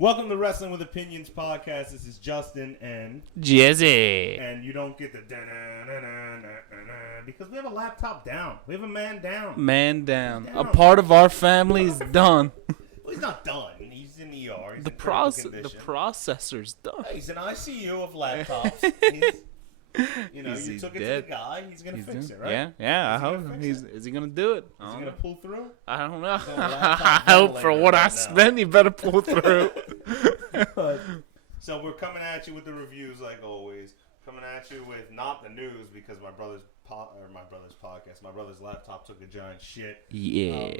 Welcome to Wrestling with Opinions podcast. This is Justin and Jizzy. And you don't get the because we have a laptop down. We have a man down. Man down. A part of our family's done. Well, he's not done. He's in the ER. He's the in critical the condition. processor's done. He's an ICU of laptops. You took it to the guy. He's gonna fix it, right? Yeah. I hope. Is he gonna do it? Is he gonna pull through? I don't know. I hope for what I spent, you better pull through. So we're coming at you with the reviews like always. Coming at you with not the news because my brother's podcast. My brother's laptop took a giant shit. Yeah.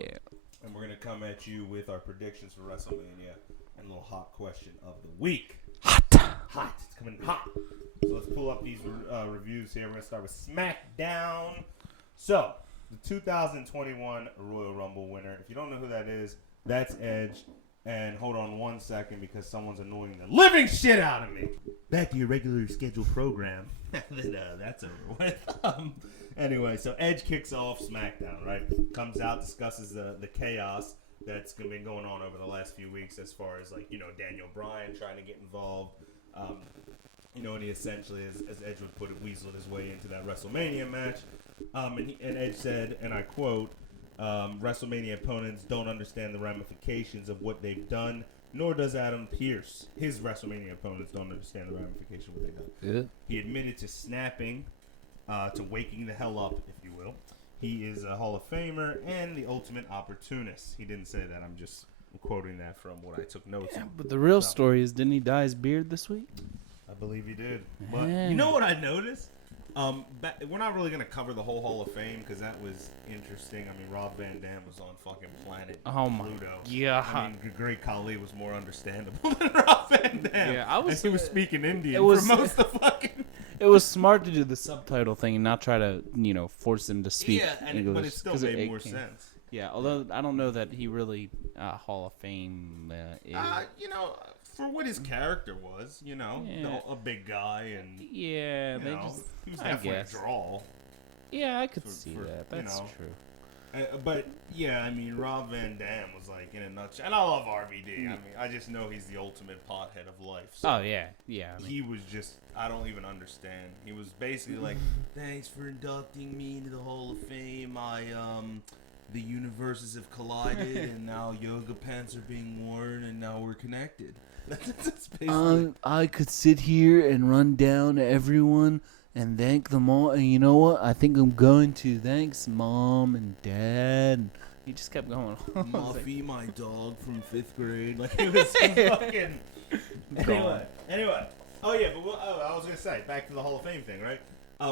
And we're gonna come at you with our predictions for WrestleMania and a little hot question of the week. Hot. It's coming hot. So let's pull up these reviews here. We're going to start with SmackDown. So, the 2021 Royal Rumble winner. If you don't know who that is, that's Edge. And hold on one second because someone's annoying the living shit out of me. Back to your regular scheduled program. That's over with. Anyway, so Edge kicks off SmackDown, right? Comes out, discusses the chaos that's been going on over the last few weeks as far as, Daniel Bryan trying to get involved. And he essentially, as Edge would put it, weaseled his way into that WrestleMania match. And Edge said, and I quote, WrestleMania opponents don't understand the ramifications of what they've done, nor does Adam Pearce. His WrestleMania opponents don't understand the ramifications of what they've done. Yeah. He admitted to snapping, to waking the hell up, if you will. He is a Hall of Famer and the ultimate opportunist. He didn't say that. I'm just quoting that from what I took notes on. But the real story is, didn't he dye his beard this week? I believe he did. But you know what I noticed? We're not really going to cover the whole Hall of Fame because that was interesting. I mean, Rob Van Dam was on fucking planet Pluto. Yeah. I mean, Great Khali was more understandable than Rob Van Dam. Yeah, he was speaking Indian for most of the fucking... It was smart to do the subtitle thing and not try to, force him to speak English. But it still made more sense. Yeah, although I don't know that he really Hall of Fame is. For what his character was, a big guy and he was definitely a draw. Yeah, I could see that. That's true. But yeah, I mean, Rob Van Dam was like in a nutshell, and I love RVD. I mean, I just know he's the ultimate pothead of life. So oh yeah. I mean, he was just—I don't even understand. He was basically like, "Thanks for inducting me into the Hall of Fame. The universes have collided, and now yoga pants are being worn, and now we're connected." That's basically. I could sit here and run down everyone and thank them all. And you know what? I think I'm going to. Thanks, Mom and Dad. He just kept going. Muffy, my dog from 5th grade. Like, it was fucking. Anyway. Oh, yeah, but I was going to say, back to the Hall of Fame thing, right?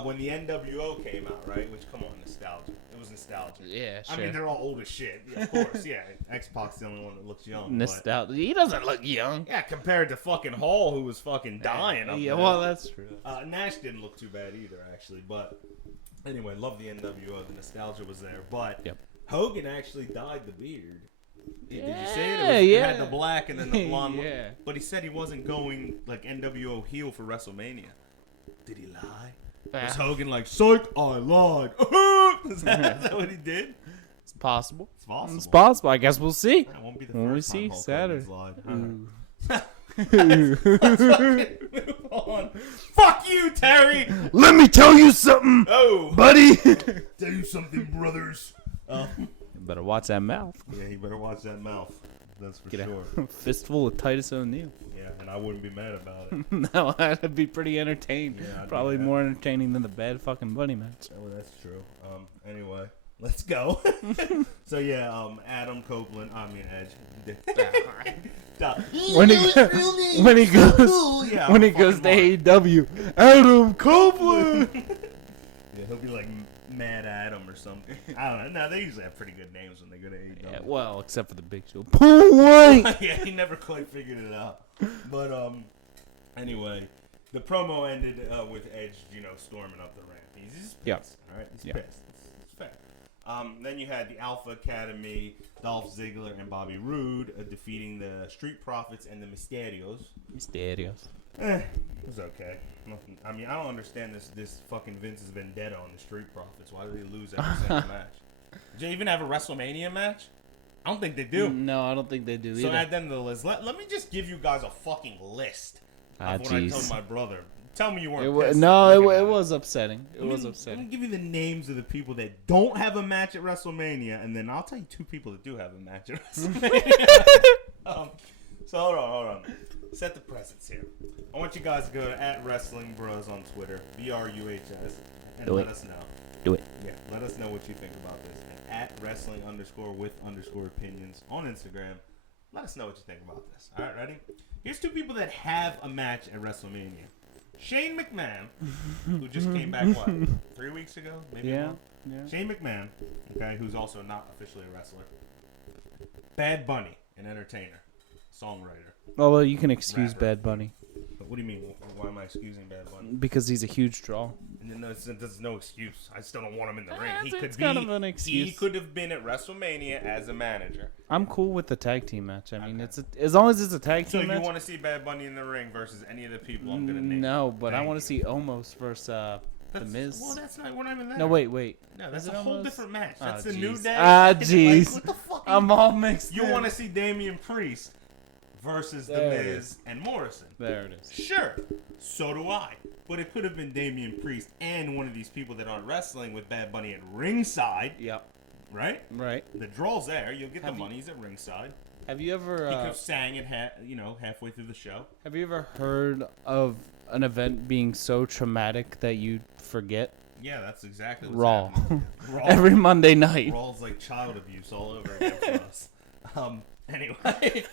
When the NWO came out, right? Which, come on, nostalgia. It was nostalgia. Yeah, sure. I mean, they're all old as shit. Yeah, of course, yeah. X-Pac's the only one that looks young. Nostalgia. He doesn't look young. Yeah, compared to fucking Hall, who was fucking dying. Yeah, well, that's true. Nash didn't look too bad either, actually. But anyway, love the NWO. The nostalgia was there. But Hogan actually dyed the beard. Did you see it? It had the black and then the blonde. Yeah. But he said he wasn't going like NWO heel for WrestleMania. Did he lie? Was Hogan like, psych, I lied? Is that what he did? It's possible. It's possible. I guess we'll see. That won't be the first time Hulk Saturday. Let's fucking move on. Fuck you, Terry. Let me tell you something, buddy. Tell you something, brothers. You better watch that mouth. Yeah, you better watch that mouth. That's for sure. A fistful of Titus O'Neil. Yeah, and I wouldn't be mad about it. No, I'd be pretty entertained. Yeah, probably more entertaining than the Bad fucking Bunny match. Oh, that's true. Anyway, let's go. So yeah, Adam Copeland. I mean Edge. when he goes to AEW, Adam Copeland. Yeah, he'll be like Mad Adam or something. I don't know. No, they usually have pretty good names when they go to AEW. Yeah, well, except for the Big Show. Point. Yeah, he never quite figured it out. But anyway, the promo ended with Edge, storming up the ramp. He's just pissed. All right, he's pissed. It's fair. Then you had the Alpha Academy, Dolph Ziggler and Bobby Roode defeating the Street Profits and the Mysterios. It was okay. Nothing. I mean, I don't understand this fucking Vince's vendetta on the Street Profits. Why do they lose every single match? Did you even have a WrestleMania match? I don't think they do. No, I don't think they do So either. at the end of the list, let me just give you guys a fucking list of what I jeez. told my brother. Tell me you weren't It pissed. was upsetting. It was Let upsetting. me give you the names of the people that don't have a match at WrestleMania, and then I'll tell you 2 people that do have a match at WrestleMania. So hold on. Set the presence here. I want you guys to go to @WrestlingBros on Twitter, BRUHS, and let us know. Do it. Yeah, let us know what you think about this. And @wrestling_with_opinions on Instagram. Let us know what you think about this. All right, ready? Here's 2 people that have a match at WrestleMania. Shane McMahon, who just came back, 3 weeks ago? Maybe a month? Yeah. Shane McMahon, okay, who's also not officially a wrestler. Bad Bunny, an entertainer, songwriter. Oh, well, you can excuse Rapper. Bad Bunny. But what do you mean? Why am I excusing Bad Bunny? Because he's a huge draw. And then there's no excuse. I still don't want him in the ring. It's kind of an excuse. He could have been at WrestleMania as a manager. I'm cool with the tag team match. I mean, as long as it's a tag So team you match. want to see Bad Bunny in the ring versus any of the people I'm gonna name? No, but I Thank want you. to see Omos versus The Miz. Well, that's not. We're not even there. No, wait. No, that's Is a it whole Omos? different match. That's Oh, the New jeez. Day. Jeez. What the fuck? I'm all mixed. You want to see Damian Priest versus The There it Miz and Morrison? There it is. Sure. So do I. But it could have been Damian Priest and one of these people that aren't wrestling with Bad Bunny at ringside. Yep. Right? Right. The draw's there. You'll get the Have you- money. He's at ringside. Have you ever? He could have sang it, halfway through the show. Have you ever heard of an event being so traumatic that you forget? Yeah, that's exactly what's Raw. happening. Raw. Every Monday night. Raw's like child abuse all over again for us. Anyway,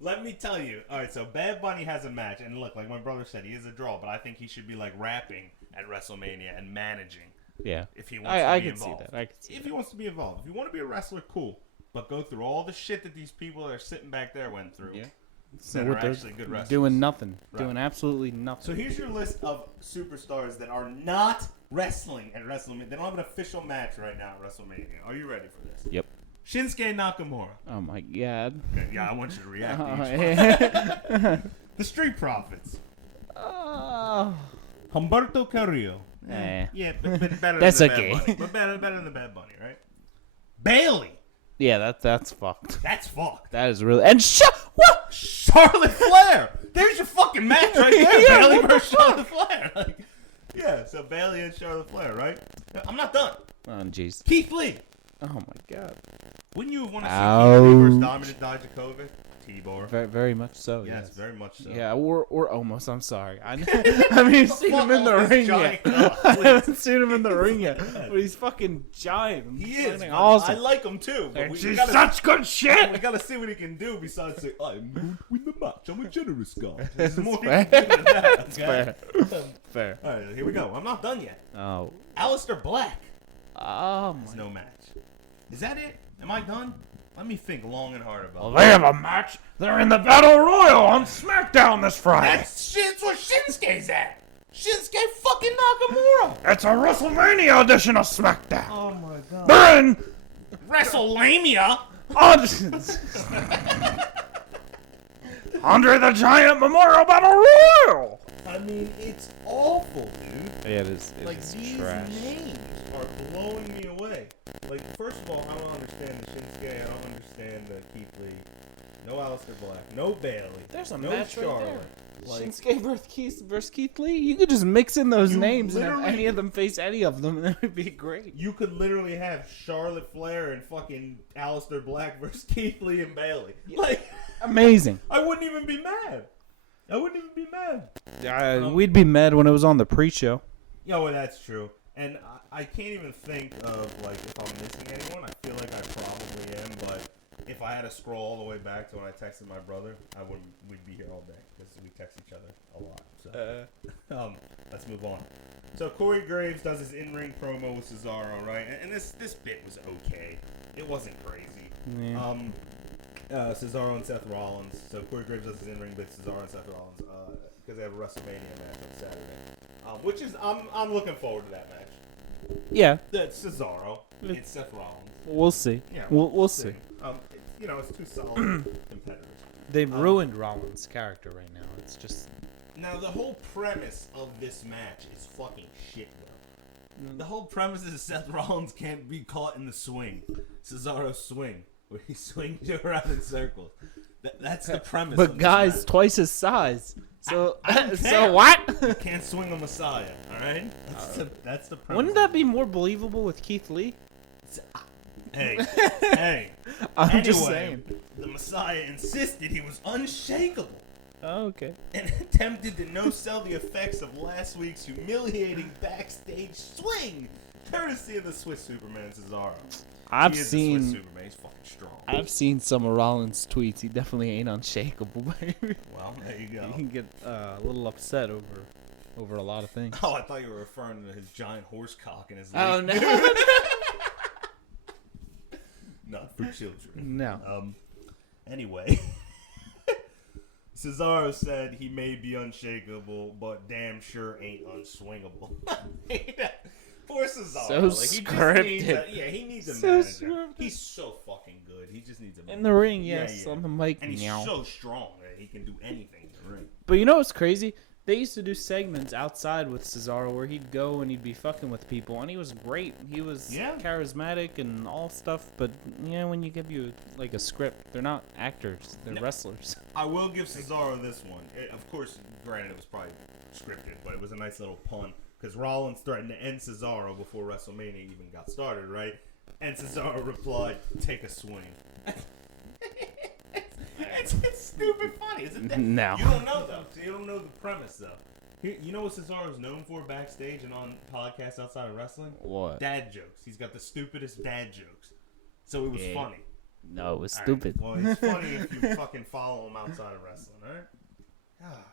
let me tell you. All right, so Bad Bunny has a match, and look, like my brother said, he is a draw, but I think he should be like rapping at WrestleMania and managing. Yeah. If he wants I to be can see involved. that. I can see If that. he wants to be involved. If you want to be a wrestler, cool. But go through all the shit that these people that are sitting back there went through. Yeah. That what are they're actually good wrestlers. Doing nothing. Right. Doing absolutely nothing. So here's your list of superstars that are not wrestling at WrestleMania. They don't have an official match right now at WrestleMania. Are you ready for this? Yep. Shinsuke Nakamura. Oh my god. Okay, yeah, I want you to react to each Oh, one. The Street Profits. oh. Humberto Carrillo. Yeah, but better That's than okay. Bad Bunny. But better than the Bad Bunny, right? Bailey. Yeah, that's fucked. That's fucked. That is really and what? Charlotte Flair. There's your fucking match right there. Yeah, Bailey what the versus Charlotte Flair. Like, yeah, so Bailey and Charlotte Flair, right? I'm not done. Oh jeez. Keith Lee. Oh my god. Wouldn't you want to see Keith Lee versus Ouch. Dominik Dijakovic? T-Bar. Very much so. Yes, very much so. Yeah, or almost. I'm sorry. I haven't seen him in the Fuck off ring this yet. giant cock, I please. haven't seen him in the ring yet. But he's fucking giant. He is. Fucking But awesome. I like him too. But And we she's gotta, such good shit. we gotta see what he can do besides say, I'm going to win the match. I'm a generous guy. There's more fair. he can do than that, It's okay? fair. Fair. All right, here we go. I'm not done yet. Oh. Aleister Black. Oh There's my. no match. Is that it? Am I done? Let me think long and hard about Well, it. they have a match. They're in the Battle Royal on SmackDown this Friday. That's where Shinsuke's at. Shinsuke fucking Nakamura. It's a WrestleMania edition of SmackDown. Oh my god. They're in WrestleMania. auditions. Andre the Giant Memorial Battle Royal. I mean, it's awful, dude. Yeah, it is. It Like, is these trash. names are blowing me away. Like, first of all, I don't understand the Shinsuke. I don't understand the Keith Lee. No Aleister Black. No Bailey. There's a no match right Charlotte. there. Like, Shinsuke versus Keith Lee. You could just mix in those You names and have literally- any of them face any of them, and that would be great. you could literally have Charlotte Flair and fucking Aleister Black versus Keith Lee and Bailey. Like, Amazing. I wouldn't even be mad. I wouldn't even be mad. We'd be mad when it was on the pre-show. Yeah, well, that's true. And I can't even think of, like, if I'm missing anyone. I feel like I probably am, but if I had to scroll all the way back to when I texted my brother, we'd be here all day because we text each other a lot. So, let's move on. So Corey Graves does his in-ring promo with Cesaro, right? And this bit was okay. It wasn't crazy. Yeah. Cesaro and Seth Rollins. So Corey Graves does his in-ring bit, Cesaro and Seth Rollins, because they have a WrestleMania match on Saturday. Which is I'm looking forward to that match. Yeah, It's Cesaro. It's Seth Rollins. we'll see. Yeah, We'll see. It's two solid competitors. They've ruined Rollins' character right now. It's just Now the whole premise of this match is fucking shit, bro. The whole premise is Seth Rollins can't be caught in the swing, Cesaro's swing. where he swings you around in circles. That's the premise. But of guys, this match. twice his size. So, I don't so care. what? You can't swing a Messiah, all right? That's the premise. Wouldn't that be more believable with Keith Lee? Hey, hey. I'm just Anyway, saying. The Messiah insisted he was unshakable Oh, okay. and attempted to no-sell the effects of last week's humiliating backstage swing, courtesy of the Swiss Superman Cesaro. I've He is seen. the Swiss Superman. He's fucking strong. I've seen some of Rollins' tweets. He definitely ain't unshakable, baby. Well, there you go. He can get a little upset over a lot of things. Oh, I thought you were referring to his giant horse cock in his Oh leg. no! Not for children. No. Anyway, Cesaro said he may be unshakable, but damn sure ain't unswingable. Poor Cesaro. So He scripted. he needs a So manager. scripted. He's so fucking good. He just needs a manager. In the ring, Yeah, yes. yeah. On the mic, And he's meow. so strong that he can do anything in the ring. But you know what's crazy? They used to do segments outside with Cesaro where he'd go and he'd be fucking with people, and he was great. He was charismatic and all stuff. But when you give you like a script, they're not actors; they're wrestlers. I will give Cesaro this one. Of course, granted, it was probably scripted, but it was a nice little pun because Rollins threatened to end Cesaro before WrestleMania even got started, right? And Cesaro replied, "Take a swing." It's stupid funny, isn't it? No. You don't know though. So you don't know the premise though. You know what Cesaro's known for backstage and on podcasts outside of wrestling? What? Dad jokes. He's got the stupidest dad jokes. So it was funny. No, it was All right. stupid. Well, it's funny if you fucking follow him outside of wrestling, alright? God,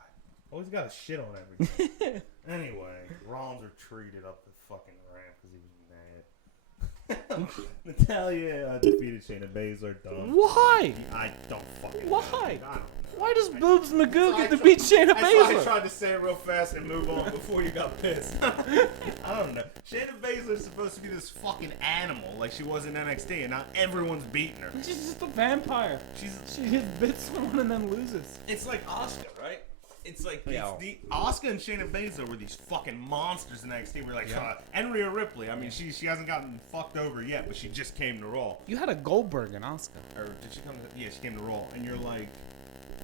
always got to shit on everything. Anyway, Rollins retreated up the fucking ramp because he was mad. Natalia defeated Shayna Baszler. Dumb. Why? I don't fucking know. Why? I don't know. Why does Boobs Magoo So get I to beat Shayna That's why I Baszler? tried to say it real fast and move on before you got pissed. I don't know. Shayna Baszler's supposed to be this fucking animal like she was in NXT, and now everyone's beating her. She's just a vampire. She hits bits someone and then loses. It's like Asuka, right? It's like Yeah. Asuka and Shayna Baszler were these fucking monsters in NXT. We're like, and Rhea Ripley. I mean, she hasn't gotten fucked over yet, but she just came to Raw. You had a Goldberg and Asuka. Or did she come to? Yeah, she came to Raw, and you're like,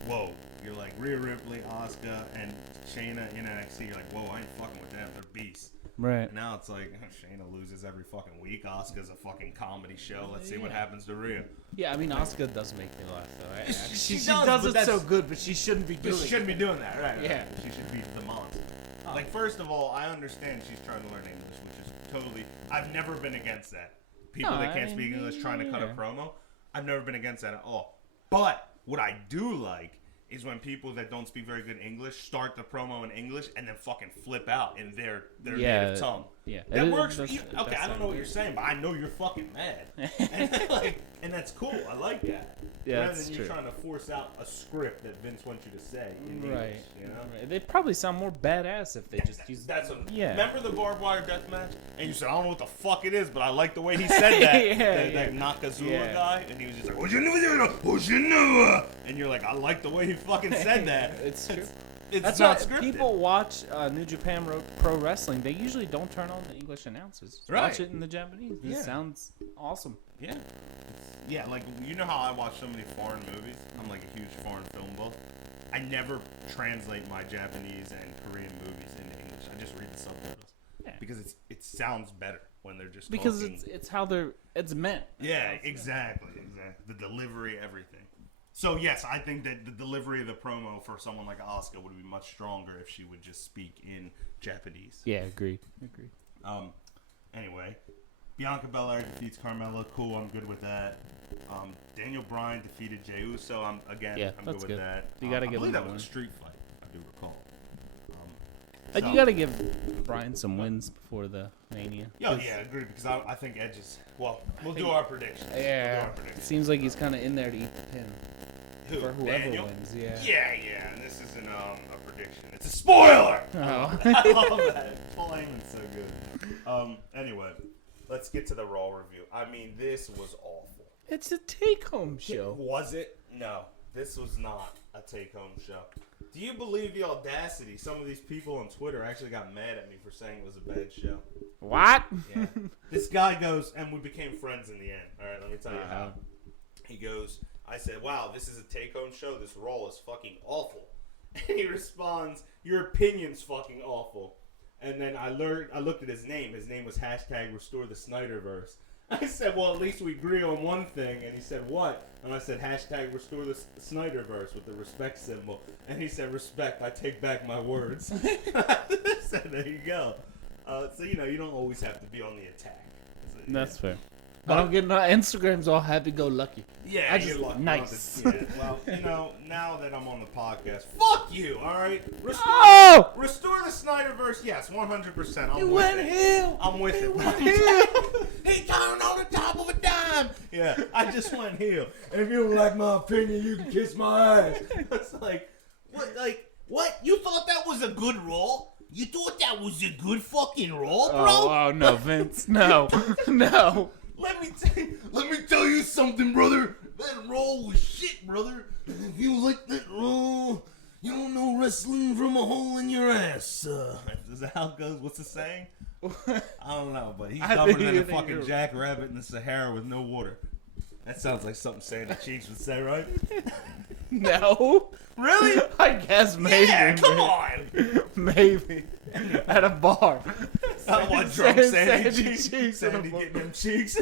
whoa. You're like Rhea Ripley, Asuka, and Shayna in NXT. You're like, whoa, I ain't fucking with them. They're beasts. Right. And now it's like Shayna loses every fucking week. Asuka's a fucking comedy show. Let's see what happens to Rhea. Yeah, I mean, Asuka does make me laugh, though. She She does, does but it so that's- good, but she shouldn't be doing She it. shouldn't be doing that, right? Yeah. She should be the monster. Like, first of all, I understand she's trying to learn English, which is totally. I've never been against that. People No, that can't I speak English trying to cut a yeah. promo. I've never been against that at all. But what I do like is when people that don't speak very good English start the promo in English and then fucking flip out in their native tongue. Yeah. That works for you. Okay, I don't know what you're saying, but I know you're fucking mad. and that's cool. I like that. Yeah, Rather that's than true. you trying to force out a script that Vince wants you to say in Right. English, you know? Right. They'd probably sound more badass if they just use. That's what. Yeah. Remember the barbed wire death match? And you said, I don't know what the fuck it is, but I like the way he said that. Yeah, that Nakazula Yeah. guy, and he was just like, Ojinua. And you're like, I like the way he fucking said that. It's true. It's That's not why scripted. people watch New Japan Pro Wrestling. They usually don't turn on the English announcers. Right. Watch it in the Japanese. It Yeah. sounds awesome. Yeah. Yeah, like, you know how I watch so many foreign movies? I'm like a huge foreign film buff. I never translate my Japanese and Korean movies into English. I just read the subtitles. Yeah. Because it sounds better when they're just Because talking. it's how it's meant. Yeah, exactly. The delivery, everything. So, yes, I think that the delivery of the promo for someone like Asuka would be much stronger if she would just speak in Japanese. Yeah, agreed. Anyway, Bianca Belair defeats Carmella. Cool, I'm good with that. Daniel Bryan defeated Jey Uso. I'm Yeah, good that's with good. that. You gotta I give believe him that the was a win. street fight, I do recall. You gotta give Brian some wins before the Mania. Yeah, agreed, because I think Edge is... Well, we'll do our predictions. We'll do Yeah. our It predictions. seems like he's kind of in there to eat the pin Who? for whoever Daniel? wins. Yeah. Yeah, and this isn't a prediction. It's a spoiler! Oh. I love that. Paul Heyman's so good. Anyway, let's get to the Raw review. I mean, this was awful. It's a take-home show. Was it? No, this was not a take-home show. Do you believe the audacity? Some of these people on Twitter actually got mad at me for saying it was a bad show. What? Yeah. This guy goes, and we became friends in the end. All right, let me tell you how. He goes, I said, wow, this is a take-home show. This Raw is fucking awful. And he responds, your opinion's fucking awful. And then I looked at his name. His name was #Restore the Snyderverse. I said, well, at least we agree on one thing. And he said, what? And I said, #Restore the Snyderverse with the respect symbol. And he said, respect, I take back my words. So there you go. So, you know, you don't always have to be on the attack. So, that's fair. I don't get no Instagram's all happy-go-lucky. Yeah, I just nice. Yeah, well, you know, now that I'm on the podcast, fuck you, all right? Restore the Snyderverse, yes, 100%. He went heel. I'm with it. He turned on the top of a dime. Yeah, I just went heel. And if you don't like my opinion, you can kiss my ass. It's like, what? You thought that was a good Raw? You thought that was a good fucking Raw, bro? Oh no, Vince, no. Let me tell you something, brother. That Raw was shit, brother. If you like that Raw, you don't know wrestling from a hole in your ass. Is that how it goes? What's the saying? I don't know, but he's dumber than a fucking jackrabbit in the Sahara with no water. That sounds like something Sandy Cheeks would say, right? No. Really? I guess maybe. Yeah, come on. Maybe. At a bar. I want drunk Sandy Cheeks. Sandy getting them cheeks.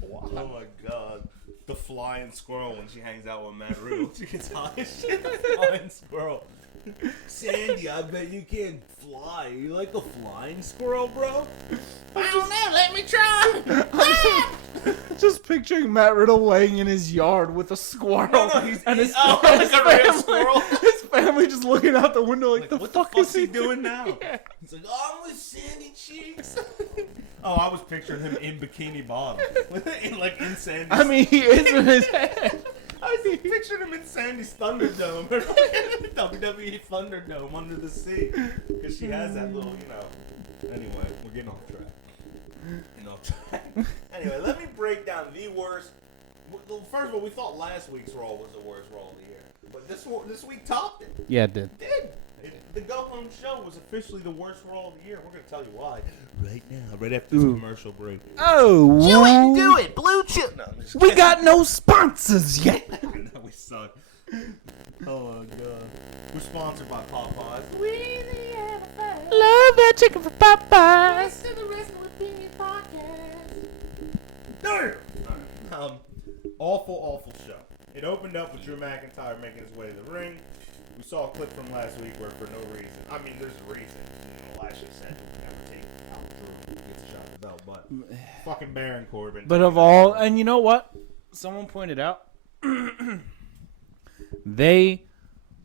Wow. Oh my god. The flying squirrel when she hangs out with Matt Riddle. She gets high as shit. The flying squirrel. Sandy, I bet you can't fly. You like a flying squirrel, bro? I don't know. Let me try. Just picturing Matt Riddle laying in his yard with a squirrel. No, his squirrel. His family just looking out the window like the what fuck the is he doing now? Yeah. He's like, oh, I'm with Sandy Cheeks. Oh, I was picturing him in Bikini Bottom. in Sandy's... I mean, he is in his head. I was picturing him in Sandy's Thunderdome. WWE Thunderdome under the sea. Because she has that little, you know. Anyway, we're getting off track. Anyway, let me break down the worst. First of all, we thought last week's Raw was the worst Raw of the year. But this week topped it. Yeah, it did. The go-home show was officially the worst Raw of the year. We're going to tell you why right now, right after this commercial break. Oh, do it, Blue Chip. No, we got no sponsors yet. No, we suck. Oh my god. We're sponsored by Popeyes. Love that chicken from Popeyes. Listen to the Wrestling with Beanie podcast. Awful show. It opened up with Drew McIntyre making his way to the ring. We saw a clip from last week where for no reason, I mean there's a reason, you know, Lashley said he would never take out Drew, gets a shot at the belt, but fucking Baron Corbin. But of all, and you know what? Someone pointed out, they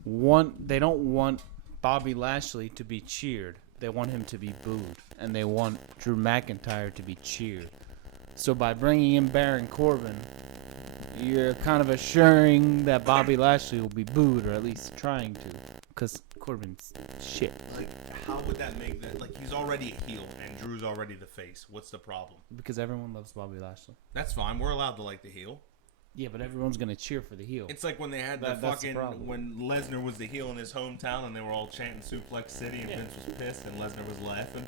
don't want Bobby Lashley to be cheered. They want him to be booed, and they want Drew McIntyre to be cheered. So by bringing in Baron Corbin, you're kind of assuring that Bobby Lashley will be booed, or at least trying to, because Corbin's shit. Like, how would that make that? Like, he's already a heel, and Drew's already the face. What's the problem? Because everyone loves Bobby Lashley. That's fine. We're allowed to like the heel. Yeah, but everyone's gonna cheer for the heel. It's like when they had when Lesnar was the heel in his hometown, and they were all chanting Suplex City, and Vince was pissed, and Lesnar was laughing.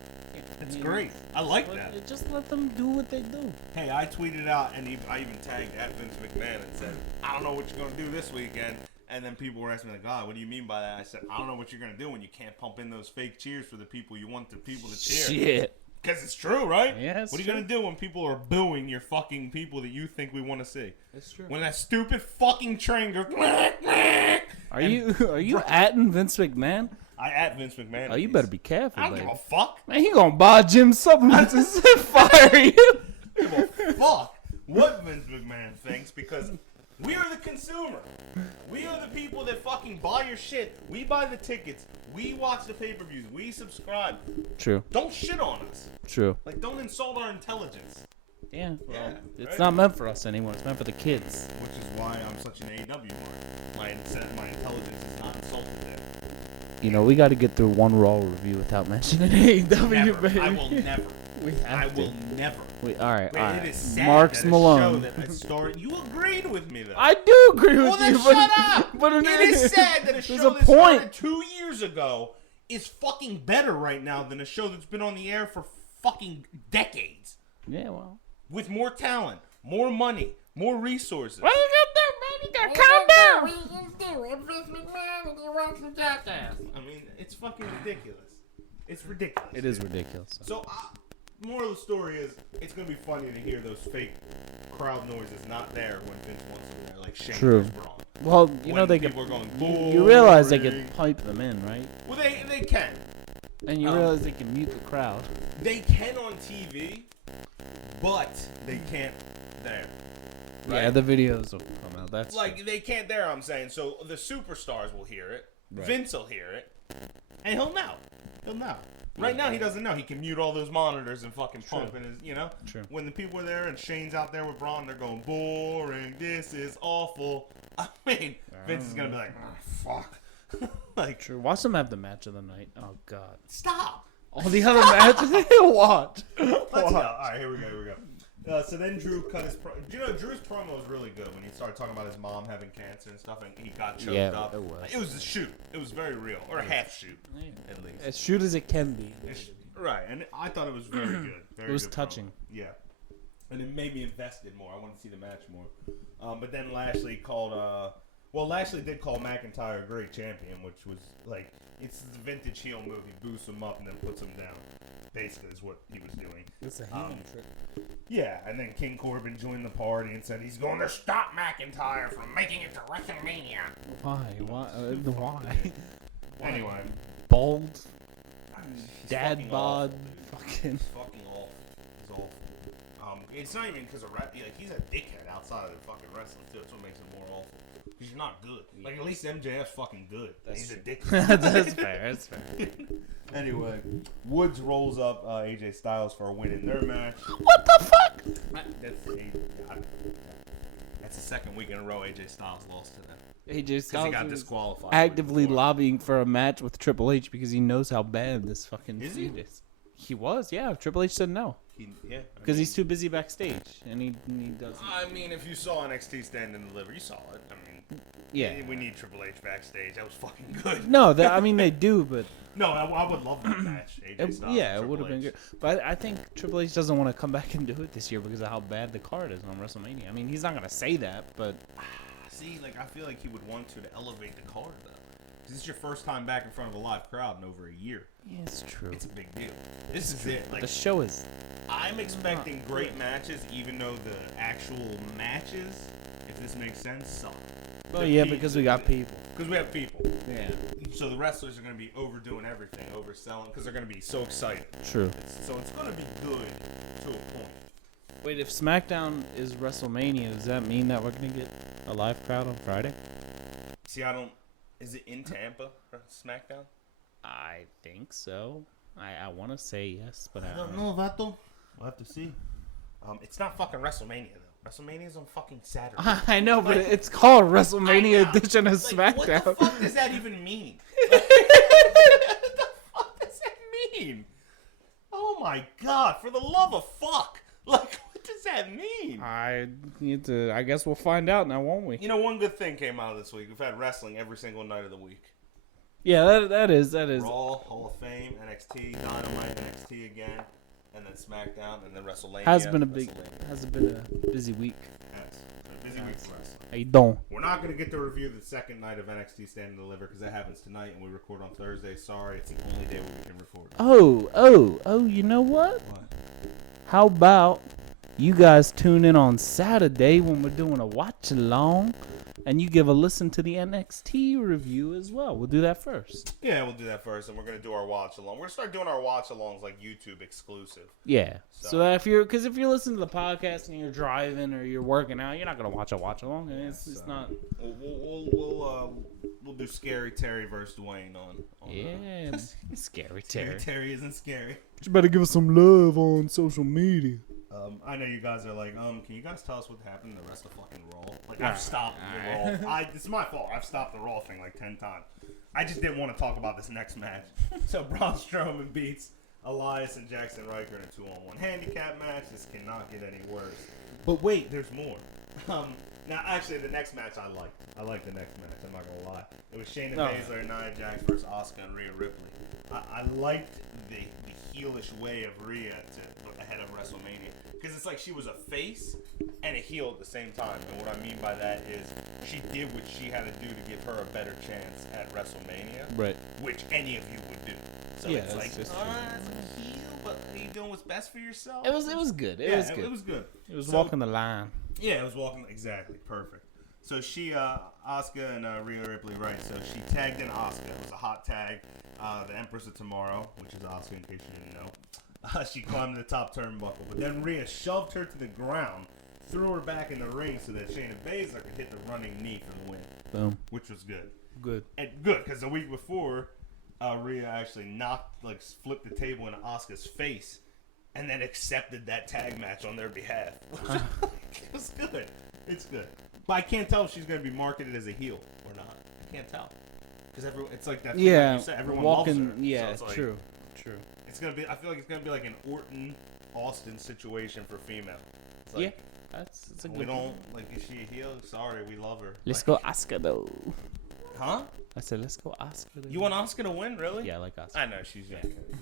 It's great. I like that. Just let them do what they do. Hey, I tweeted out, and I even tagged at Vince McMahon and said, I don't know what you're gonna do this weekend. And then people were asking me, like, God, what do you mean by that? I said, I don't know what you're gonna do when you can't pump in those fake cheers for the people you want the people to cheer. Shit. Because it's true, right? Yeah, what are you going to do when people are booing your fucking people that you think we want to see? That's true. When that stupid fucking train goes... Are you atting Vince McMahon? I at Vince McMahon. Oh, you better be careful, I don't give a fuck. Man, he going to buy Jim supplements and fire you. I don't give a fuck what Vince McMahon thinks, because... we are the consumer. We are the people that fucking buy your shit. We buy the tickets. We watch the pay-per-views. We subscribe. True. Don't shit on us. True. Like, don't insult our intelligence. Yeah. Well, it's right? not meant for us anymore. It's meant for the kids. Which is why I'm such an AEW mark. My intelligence is not insulted there. You know, we got to get through one Raw review without mentioning AEW, Never. baby. I will never. I will never. All right. It is sad Marks that Malone. A show that started. You agreed with me, though. I do agree with well, then you. Shut up. But it is sad that a show that started 2 years ago is fucking better right now than a show that's been on the air for fucking decades. Yeah, well. With more talent, more money, More resources. What are you gonna do, baby? Calm down. What are you gonna do? If Vince McMahon and you watch the jackass. I mean, it's fucking ridiculous. It's ridiculous. It is ridiculous. So, moral of the story is, it's gonna be funny to hear those fake crowd noises not there when Vince wants them there, like Shane True. versus Braun. Well, you know they people can. are going, You realize they can pipe them in, right? Well, they can. And you realize they can mute the crowd. They can on TV, but they can't there. Right? Yeah, the videos will come out. That's like true. they can't there. I'm saying so the superstars will hear it. Right. Vince will hear it, and he'll know. He'll know. Right now, he doesn't know. He can mute all those monitors and fucking pump in his, True. When the people are there and Shane's out there with Braun, they're going, boring, this is awful. I mean, Vince is going to be like, oh, fuck. Like, True. Watch them have the match of the night. Oh, God. stop. All the other matches they watch. Let's go. All right, here we go. So then Drew cut his Drew's promo was really good when he started talking about his mom having cancer and stuff, and he got choked up. It was a shoot. It was very real, or a half shoot, at least. As shoot as it can be. Right, and I thought it was very good. Very It was good touching. promo. Yeah, and it made me invested more. I wanted to see the match more. But then Lashley called. Lashley did call McIntyre a great champion, which was like it's the vintage heel move. He boosts him up and then puts him down. Basically, is what he was doing. It's a human trick. Yeah, and then King Corbin joined the party and said he's going to stop McIntyre from making it to WrestleMania. Why? Why? Anyway, Bald. he's Dad fucking bod. awful, dude. Fucking. He's fucking awful. He's awful. It's not even because of he's a dickhead outside of the fucking wrestling too. That's what makes him more awful. Because you're not good. Like at least MJF's fucking good. He's a dickhead. That's fair. That's fair. Anyway, Woods rolls up AJ Styles for a win in their match. What the fuck? That's the second week in a row AJ Styles lost to them. AJ Because he Styles got is disqualified. actively lobbying for a match with Triple H because he knows how bad this fucking Is he? feud is. He was, yeah. Triple H said no because he's too busy backstage, and he doesn't. I mean, if you saw NXT Stand and Deliver, you saw it. I mean, Yeah. we need Triple H backstage. That was fucking good. No, I mean they do, but No, I would love that match. AJ Styles yeah, and it would have Triple been H. good. But I think Triple H doesn't want to come back and do it this year because of how bad the card is on WrestleMania. I mean, he's not gonna say that, but See, like I feel like he would want to elevate the card though. This is your first time back in front of a live crowd in over a year. yeah, it's true. It's a big deal. This is it. Like The show is. I'm expecting great matches, even though the actual matches, if this makes sense, suck. Well, yeah, because we got people. Because we have people. Yeah. So the wrestlers are going to be overdoing everything, overselling, because they're going to be so excited. True. So it's going to be good to a point. Wait, if SmackDown is WrestleMania, does that mean that we're gonna get a live crowd on Friday? See, is it in Tampa, SmackDown? I think so. I want to say yes, but I I don't know, Vato. We'll have to see. It's not fucking WrestleMania, though. WrestleMania's on fucking Saturday. I know, but Like, it's called WrestleMania edition of Like, SmackDown. what the fuck does that even mean? What the fuck does that mean? Oh my god, for the love of fuck. Like, what does that mean? I guess we'll find out now, won't we? You know, one good thing came out of this week. We've had wrestling every single night of the week. Yeah, that is. Raw, Hall of Fame, NXT, Dynamite, NXT again, and then SmackDown, and then WrestleMania. Has been a busy week. Yes, a busy week for wrestling. How you doing? We're not going to get to review the second night of NXT Stand and Deliver because that happens tonight, and we record on Thursday. Sorry, it's the only day we can record. Oh, you know what? What? How about you guys tune in on Saturday when we're doing a watch along, and you give a listen to the NXT review as well. We'll do that first. Yeah, we'll do that first, and we're going to do our watch along. We're going to start doing our watch alongs like YouTube exclusive. Yeah. So So if you're listening to the podcast and you're driving or you're working out, you're not gonna watch a watch along, and it's not. We'll do Scary Terry versus Dwayne on Yeah, scary Scary Terry. Terry isn't scary. You better give us some love on social media. I know you guys are like, can you guys tell us what happened in the rest of fucking Raw? Like, I've stopped the Raw. It's my fault. I've stopped the Raw thing like 10 times. I just didn't want to talk about this next match. So Braun Strowman beats Elias and Jackson Riker in a 2-on-1 handicap match. This cannot get any worse. But wait, there's more. Now, actually, the next match I liked. I liked the next match. I'm not going to lie. It was Shayna Baszler and Nia Jax versus Asuka and Rhea Ripley. I liked the heelish way of Rhea to ahead of WrestleMania. Because it's like she was a face and a heel at the same time. And what I mean by that is she did what she had to do to give her a better chance at WrestleMania. Right. Which any of you would do. So Yeah, it's like, it's it's a heel, but are you doing what's best for yourself? It was good. It was good. It was good. It was walking the line. Yeah, it was walking, exactly. Perfect. So she, Asuka and Rhea Ripley, right? So she tagged in Asuka. It was a hot tag. The Empress of Tomorrow, which is Asuka in case you didn't know. She climbed the top turnbuckle, but then Rhea shoved her to the ground, threw her back in the ring so that Shayna Baszler could hit the running knee for the win. Boom. Which was good. Good. And good, because the week before, Rhea actually flipped the table in Asuka's face and then accepted that tag match on their behalf. It's good. It's good. But I can't tell if she's going to be marketed as a heel or not. I can't tell. Because it's like that. Yeah. Like you said, everyone walking. loves her. Yeah. So it's like, True. It's gonna be. I feel like it's gonna be like an Orton Austin situation for female. It's like, yeah. It's a good. We don't like. Is she a heel? Sorry, we love her. Let's go Asuka though. Huh? I said let's go Asuka. Though. You want Asuka to win, really? Yeah, I like Asuka. I know she's.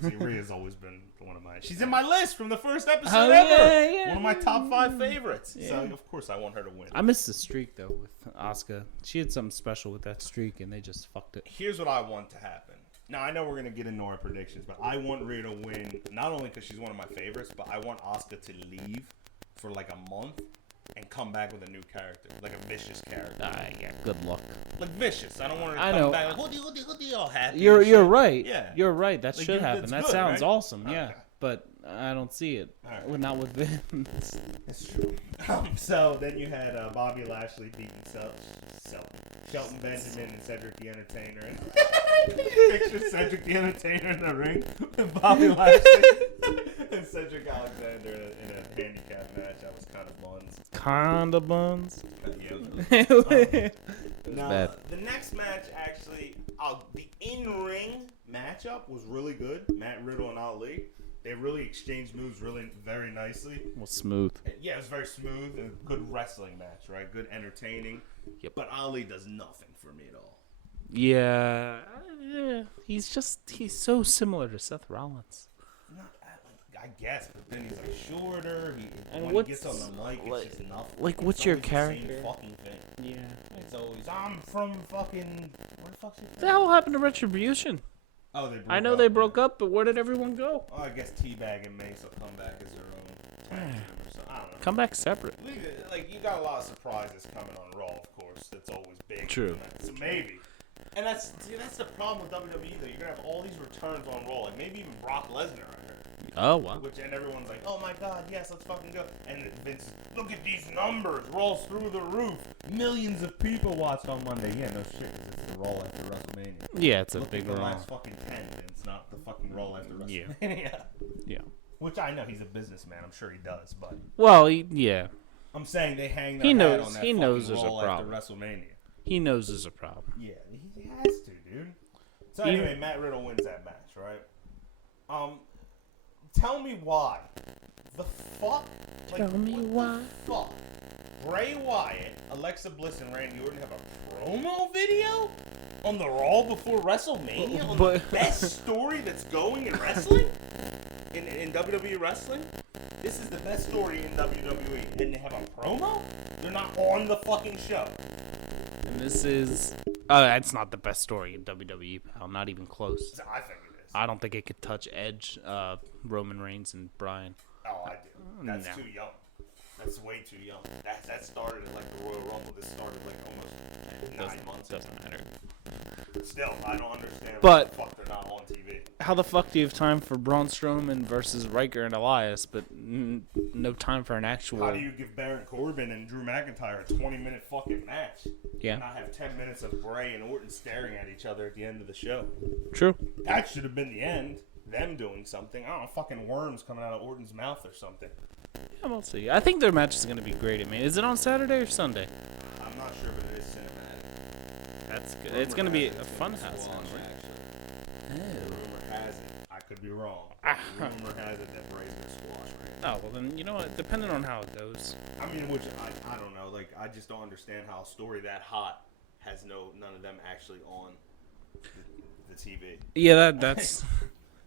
See, Rhea's always been one of mine. She's in my list from the first episode Oh, ever. yeah. One of my top 5 favorites. Yeah. So of course I want her to win. I missed the streak though with Asuka. She had something special with that streak, and they just fucked it. Here's what I want to happen. Now, I know we're going to get into our predictions, but I want Rhea to win, not only because she's one of my favorites, but I want Asuka to leave for like a month and come back with a new character, like a vicious character. Yeah, good luck. Like vicious. I don't want her to I come know. back like, hoodie, all happy. You're right. Yeah. You're right. That Like, should happen. That good, sounds right? awesome. Yeah. Okay. But I don't see it. Right. Well, not with Vince. That's true. So then you had Bobby Lashley beating Shelton Benjamin and Cedric the Entertainer. Picture Cedric the Entertainer in the ring with Bobby Lashley and Cedric Alexander in a handicap match. That was kind of buns. Kinda buns. Yeah. Now, bad. the next match actually, the in-ring matchup was really good. Matt Riddle and Ali. They really exchanged moves very nicely. Well, smooth. Yeah, it was very smooth and good wrestling match, right? Good entertaining. Yep. But Ali does nothing for me at all. Yeah. He's so similar to Seth Rollins. Not, I guess, but then he's like shorter. And when he gets on the mic, it's just nothing. Like, what's It's your always the character? same fucking thing. Yeah. It's always, I'm from fucking, where the fuck's your What the hell happened to Retribution? Oh, they broke I know up, they broke yeah. up, but where did everyone go? Oh, I guess T-Bag and Mace will come back as their own tag team or something. I don't know. Come back separate. Leave it, like, you got a lot of surprises coming on Raw, of course. That's always big. True. So maybe. And that's the problem with WWE, though. You're going to have all these returns on Raw. Like, maybe even Brock Lesnar, I heard. Oh, wow. And everyone's like, oh my god, yes, let's fucking go. And Vince, look at these numbers. Raw's through the roof. Millions of people watched on Monday. Yeah, no shit, 'cause it's the Raw after WrestleMania. Yeah, it's a Look big at the Raw. last fucking 10, Vince, not the fucking Raw after WrestleMania. Yeah. Yeah. Which I know he's a businessman. I'm sure he does, but Well, yeah. I'm saying they hang their He hat knows- on that he fucking knows there's a Raw problem. after WrestleMania. He knows there's a problem. Yeah, he has to, dude. So anyway, Matt Riddle wins that match, right? Tell me why. The fuck? Like, Tell me why. The fuck? Bray Wyatt, Alexa Bliss, and Randy Orton have a promo video on the Raw before WrestleMania on the best story that's going in wrestling? In WWE wrestling? This is the best story in WWE. And they have a promo? They're not on the fucking show. And this is... that's not the best story in WWE, pal. Not even close. I think it is. I don't think it could touch Edge, Roman Reigns, and Bryan. Oh, I do. That's too young. That's way too young. That started in like the Royal Rumble. This started like almost 9 months. Doesn't matter. Still, I don't understand why But- the fuck they're not on TV. How the fuck do you have time for Braun Strowman versus Riker and Elias, but no time for an actual... How do you give Baron Corbin and Drew McIntyre a 20-minute fucking match? Yeah. And not have 10 minutes of Bray and Orton staring at each other at the end of the show? True. That should have been the end. Them doing something. I don't know, fucking worms coming out of Orton's mouth or something. Yeah, we'll see. I think their match is going to be great. I mean, is it on Saturday or Sunday? I'm not sure, but it is cinematic. That's good. It's going to be a fun house. Squash, actually. Rumor has it. I could be wrong. Rumor has it that Bray's gonna squash right now. Oh, well then, you know what? Depending on how it goes. I mean, I don't know. Like, I just don't understand how a story that hot has none of them actually on the TV. Yeah, that's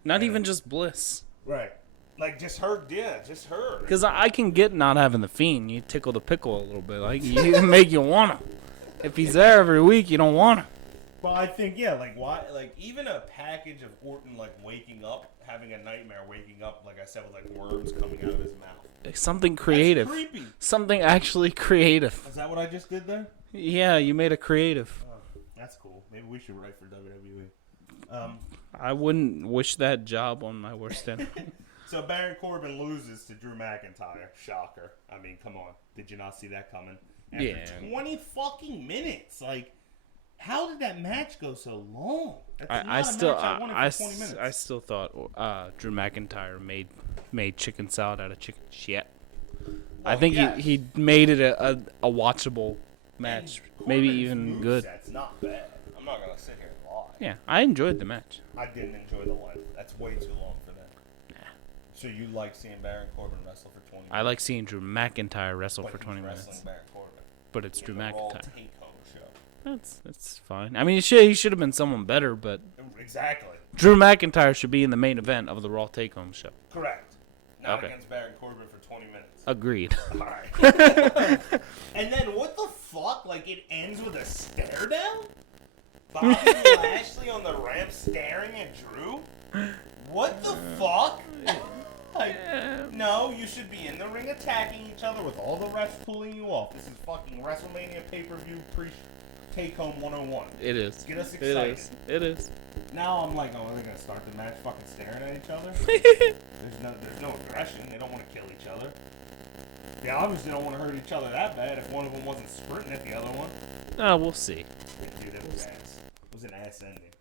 not even just Bliss. Right. Like, just her, just her. Because I can get not having the Fiend. You tickle the pickle a little bit. Like, you make you want him. If he's there every week, you don't want him. Well, I think, yeah, like, why, like, even a package of Orton, like, waking up, having a nightmare, waking up, like I said, with, like, worms coming out of his mouth. Something creative. That's creepy. Something actually creative. Is that what I just did there? Yeah, you made a creative. Oh, that's cool. Maybe we should write for WWE. I wouldn't wish that job on my worst enemy. So Baron Corbin loses to Drew McIntyre. Shocker. I mean, come on. Did you not see that coming? After 20 fucking minutes. Like, how did that match go so long? I still thought Drew McIntyre made chicken salad out of chicken shit. I think he made it a watchable match, maybe even good. That's not bad. I'm not gonna sit here and lie. Yeah, I enjoyed the match. I didn't enjoy the length. That's way too long for them. Nah. So you like seeing Baron Corbin wrestle for 20 minutes? I like seeing Drew McIntyre wrestle for 20 minutes. Baron Corbin. But it's Drew McIntyre. Show. That's fine. I mean, he should have been someone better, but exactly. Drew McIntyre should be in the main event of the Raw Take Home show. Correct. Not against Baron Corbin for 20 minutes. Agreed. All right. And then what the fuck? Like, it ends with a stare down? Bobby Lashley on the ramp staring at Drew? What the fuck? Like, no, you should be in the ring attacking each other with all the refs pulling you off. This is fucking WrestleMania pay-per-view take-home 101. It is. Get us excited. It is. Now I'm like, oh, are they going to start the match fucking staring at each other? There's no aggression. They don't want to kill each other. They obviously don't want to hurt each other that bad if one of them wasn't sprinting at the other one. We'll see. Dude, it was ass. It was an ass ending.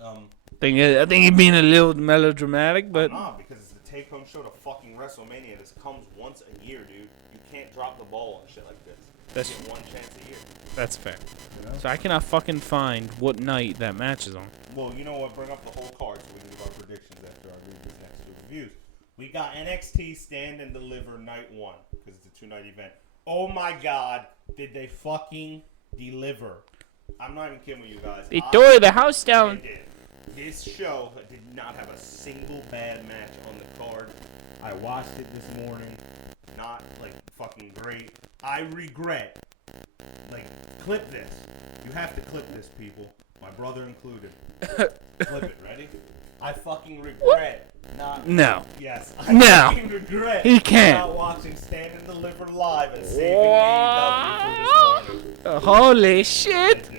I think he's being a little melodramatic, but... Nah, because it's the take-home show to fucking WrestleMania. This comes once a year, dude. You can't drop the ball on shit like this. That's you get one chance a year. That's fair. You know? So I cannot fucking find what night that match is on. Well, you know what? Bring up the whole card so we can give our predictions after I read these next two reviews. We got NXT Stand and Deliver Night 1, because it's a 2-night event. Oh my god, did they fucking deliver. I'm not even kidding with you guys. They tore the house down. They did. This show did not have a single bad match on the card. I watched it this morning. Not, like, fucking great. I regret. Like, clip this. You have to clip this, people. My brother included. Clip it. Ready? I fucking regret not... No. Yes. I fucking regret he can't. not watching Stand and Deliver live and saving AEW for this morning. Holy shit.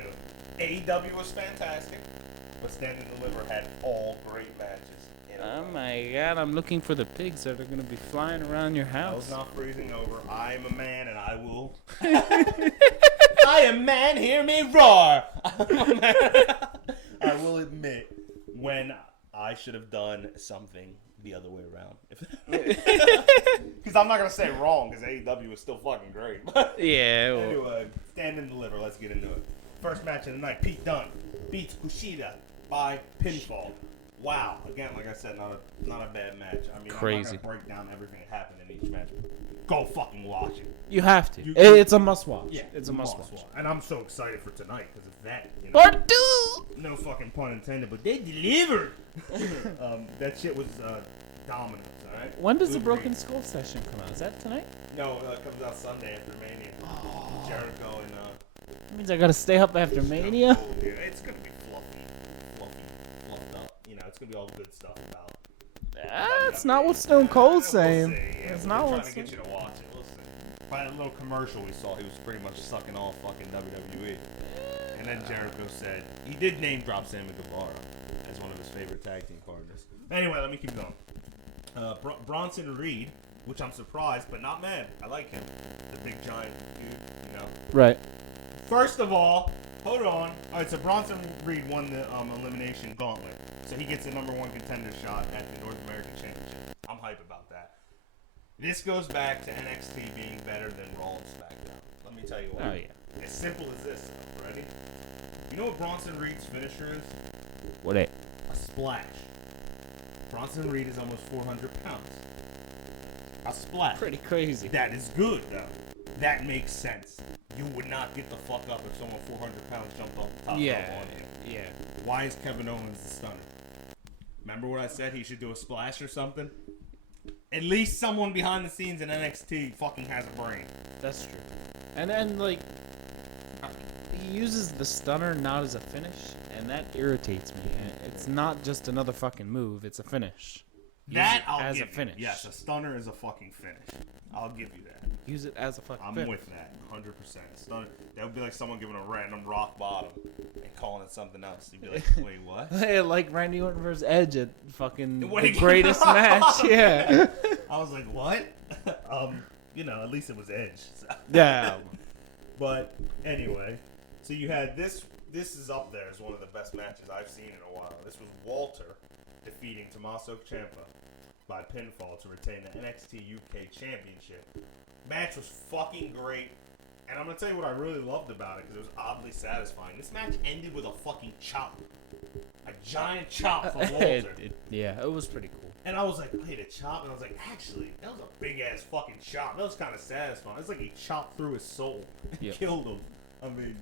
AEW was fantastic, but Stand and Deliver had all great matches. Oh my god, I'm looking for the pigs that are going to be flying around your house. Hell's not freezing over. I am a man and I will... I am man, hear me roar! I will admit when I should have done something the other way around. Because I'm not going to say wrong, because AEW is still fucking great. Yeah. Well. Anyway, Stand and Deliver, let's get into it. First match of the night, Pete Dunne beats Kushida by pinfall. Wow. Again, like I said, not a bad match. I mean, crazy. I'm not going to break down everything that happened in each match. Go fucking watch it. You have to. It's a must-watch. Yeah, it's a must-watch. And I'm so excited for tonight because of that. You know, Part 2! No fucking pun intended, but they delivered. That shit was dominant, all right? When does the Broken Skull session come out? Is that tonight? No, it comes out Sunday after Mania. Oh. Jericho and... That means I gotta stay up after Mania? Oh, yeah, it's gonna be fluffed up. You know, it's gonna be all good stuff about... That's not what Stone Cold's saying. We'll see. Yeah, That's we're not trying what... to get you to watch it. We'll see. By that little commercial we saw, he was pretty much sucking off fucking WWE. And then Jericho said... He did name drop Sammy Guevara as one of his favorite tag team partners. Anyway, let me keep going. Bronson Reed, which I'm surprised, but not mad. I like him. The big giant dude, you know? Right. First of all, hold on. All right, so Bronson Reed won the Elimination Gauntlet. So he gets the #1 contender shot at the North American Championship. I'm hype about that. This goes back to NXT being better than Raw and SmackDown. Let me tell you why. Oh, yeah. As simple as this. Ready? You know what Bronson Reed's finisher is? What it? A splash. Bronson Reed is almost 400 pounds. A splash. Pretty crazy. That is good, though. That makes sense. You would not get the fuck up if someone 400 pounds jumped off the top rope on you. Yeah. Why is Kevin Owens the stunner? Remember what I said? He should do a splash or something? At least someone behind the scenes in NXT fucking has a brain. That's true. And then, like, he uses the stunner not as a finish, and that irritates me. It's not just another fucking move, it's a finish. That I'll as give a finish. You. Yes, a stunner is a fucking finish. I'll give you that. Use it as a fucking I'm finish. with that, 100%. Stunner. That would be like someone giving a random rock bottom and calling it something else. You'd be like, wait, what? Like Randy Orton versus Edge at fucking the greatest match. Yeah. I was like, what? You know, at least it was Edge. So. Yeah. But anyway, so you had this. This is up there as one of the best matches I've seen in a while. This was Walter defeating Tommaso Ciampa by pinfall to retain the NXT UK Championship. Match was fucking great. And I'm going to tell you what I really loved about it because it was oddly satisfying. This match ended with a fucking chop. A giant chop from Walter. Yeah, it was pretty cool. And I was like, wait, a chop? And I was like, actually, that was a big-ass fucking chop. That was kind of satisfying. It's like he chopped through his soul and killed him. I mean,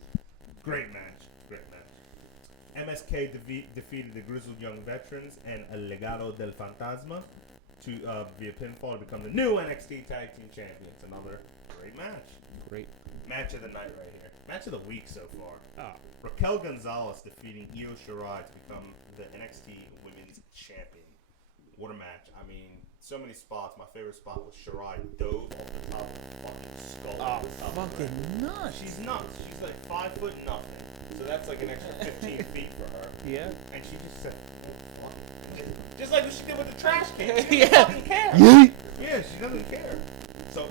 great match. Great match. MSK defeated the Grizzled Young Veterans and El Legado del Fantasma via pinfall to become the new NXT Tag Team Champions. Another great match. Great. Match of the night right here. Match of the week so far. Raquel Gonzalez defeating Io Shirai to become the NXT Women's Champion. What a match. I mean, so many spots. My favorite spot was Shirai dove off the top of the fucking skull. Fucking nuts. She's nuts. She's like 5 foot nothing. So that's like an extra 15 feet for her. Yeah. And she just said, oh, fuck. Just like what she did with the trash can. She Yeah. doesn't care. Yeet. Yeah, she doesn't care. So,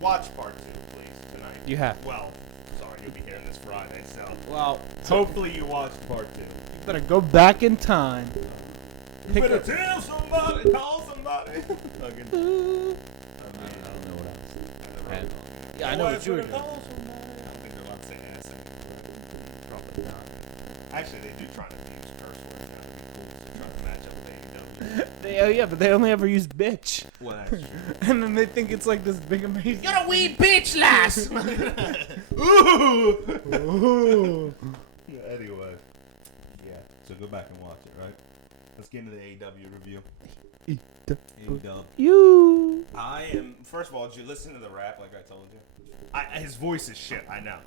watch part 2, please, tonight. You have. Well, sorry, you'll be hearing this Friday, so. Well, Hopefully you watch part 2. You better go back in time. You better tell somebody, call somebody. Fucking. I don't know what else. Yeah, I know what you were doing. I don't think they're allowed to say ass anymore. Probably not. Actually, they do try to use curse words now. They're trying to match up with AEW. Yeah, but they only ever use bitch. Well, that's true. And then they think it's like this big amazing. You're a wee bitch, lass! Ooh. Anyway. Yeah, so go back and watch it, right? Let's get into the AEW review. AEW. You. I am, first of all, did you listen to the rap like I told you? His voice is shit, I know.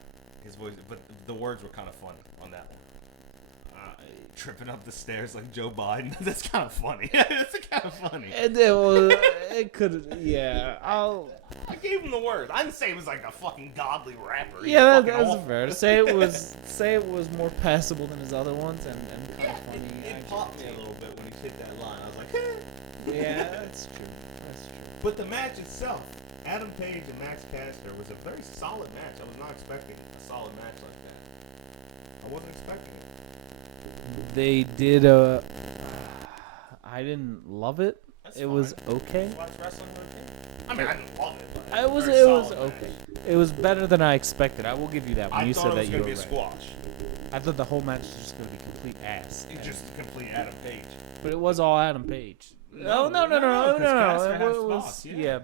His voice, but the words were kind of funny on that one. Tripping up the stairs like Joe Biden. That's kind of funny. That's kind of funny. It could, yeah. I gave him the words. I didn't say it was like a fucking godly rapper. Yeah, that's fair. Say it was more passable than his other ones, and kind of funny. It popped me a little bit when he hit that line. I was like, yeah, that's true. That's true. But the match itself, Adam Page and Max Caster, was a very solid match. I was not expecting a solid match like that. I wasn't expecting it. They did I didn't love it. That's it fine. was okay. Watch wrestling routine. I mean, I didn't love it. But It was okay. It was better than I expected. I will give you that. When you said that you were I thought it was going to be a squash. I thought the whole match was just going to be complete ass. It's just a complete Adam Page. But it was all Adam Page. No. 'cause Caster It had was, spots, yeah.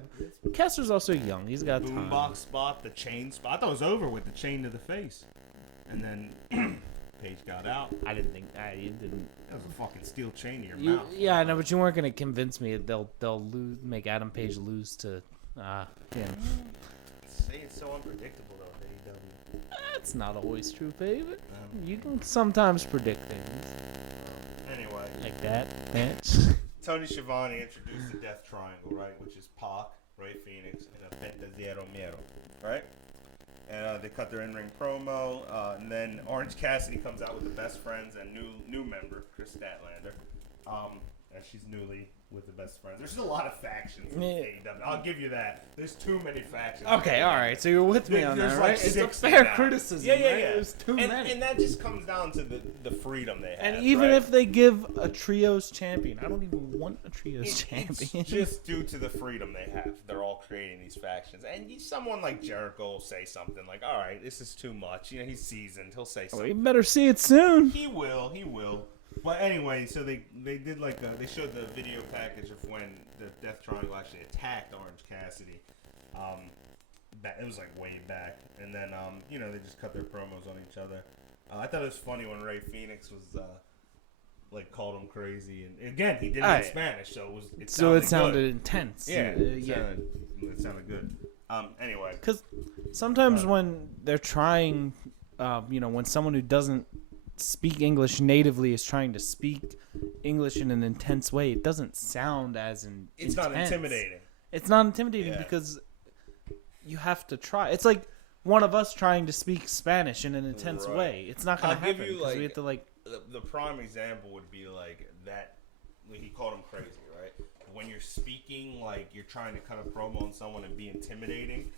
Caster's also young. He's got time. Boombox spot, the chain spot. I thought it was over with the chain to the face. And then Page got out. I didn't think you didn't. That was a fucking steel chain to your mouth. Yeah, I know, but you weren't going to convince me they'll make Adam Page lose to him. Say it's so unpredictable though, AEW. That's not always true, baby. You can sometimes predict things. Anyway. Like that match. Tony Schiavone introduced the Death Triangle, right? Which is Pac, Ray Phoenix, and Fantasero Miedo, right? And they cut their in-ring promo, and then Orange Cassidy comes out with the Best Friends and new member, Chris Statlander. And she's newly with the Best Friends. There's a lot of factions in AEW. I'll give you that. There's too many factions. Okay, all right. So you're with me on that, right? Like it's a 60 fair now. criticism. Yeah. Right? There's too many. And that just comes down to the freedom they have. And even right? if they give a trios champion, I don't even want a trios champion. It's just due to the freedom they have. They're all creating these factions. And someone like Jericho will say something like, all right, this is too much. You know, he's seasoned. He'll say something. Well, you better see it soon. He will. But anyway, so they did like they showed the video package of when the Death Triangle actually attacked Orange Cassidy. It was like way back, and then they just cut their promos on each other. I thought it was funny when Ray Phoenix was like called him crazy, and again he did it in Spanish, so it sounded intense. Yeah, it sounded good. Anyway, because sometimes when they're trying, when someone who doesn't speak English natively is trying to speak English in an intense way, it doesn't sound as It's not intimidating. It's not intimidating because you have to try. It's like one of us trying to speak Spanish in an intense way. It's not going to happen because we have to like. The prime example would be like that when he called him crazy, right? When you're speaking, like you're trying to kind of promo on someone and be intimidating.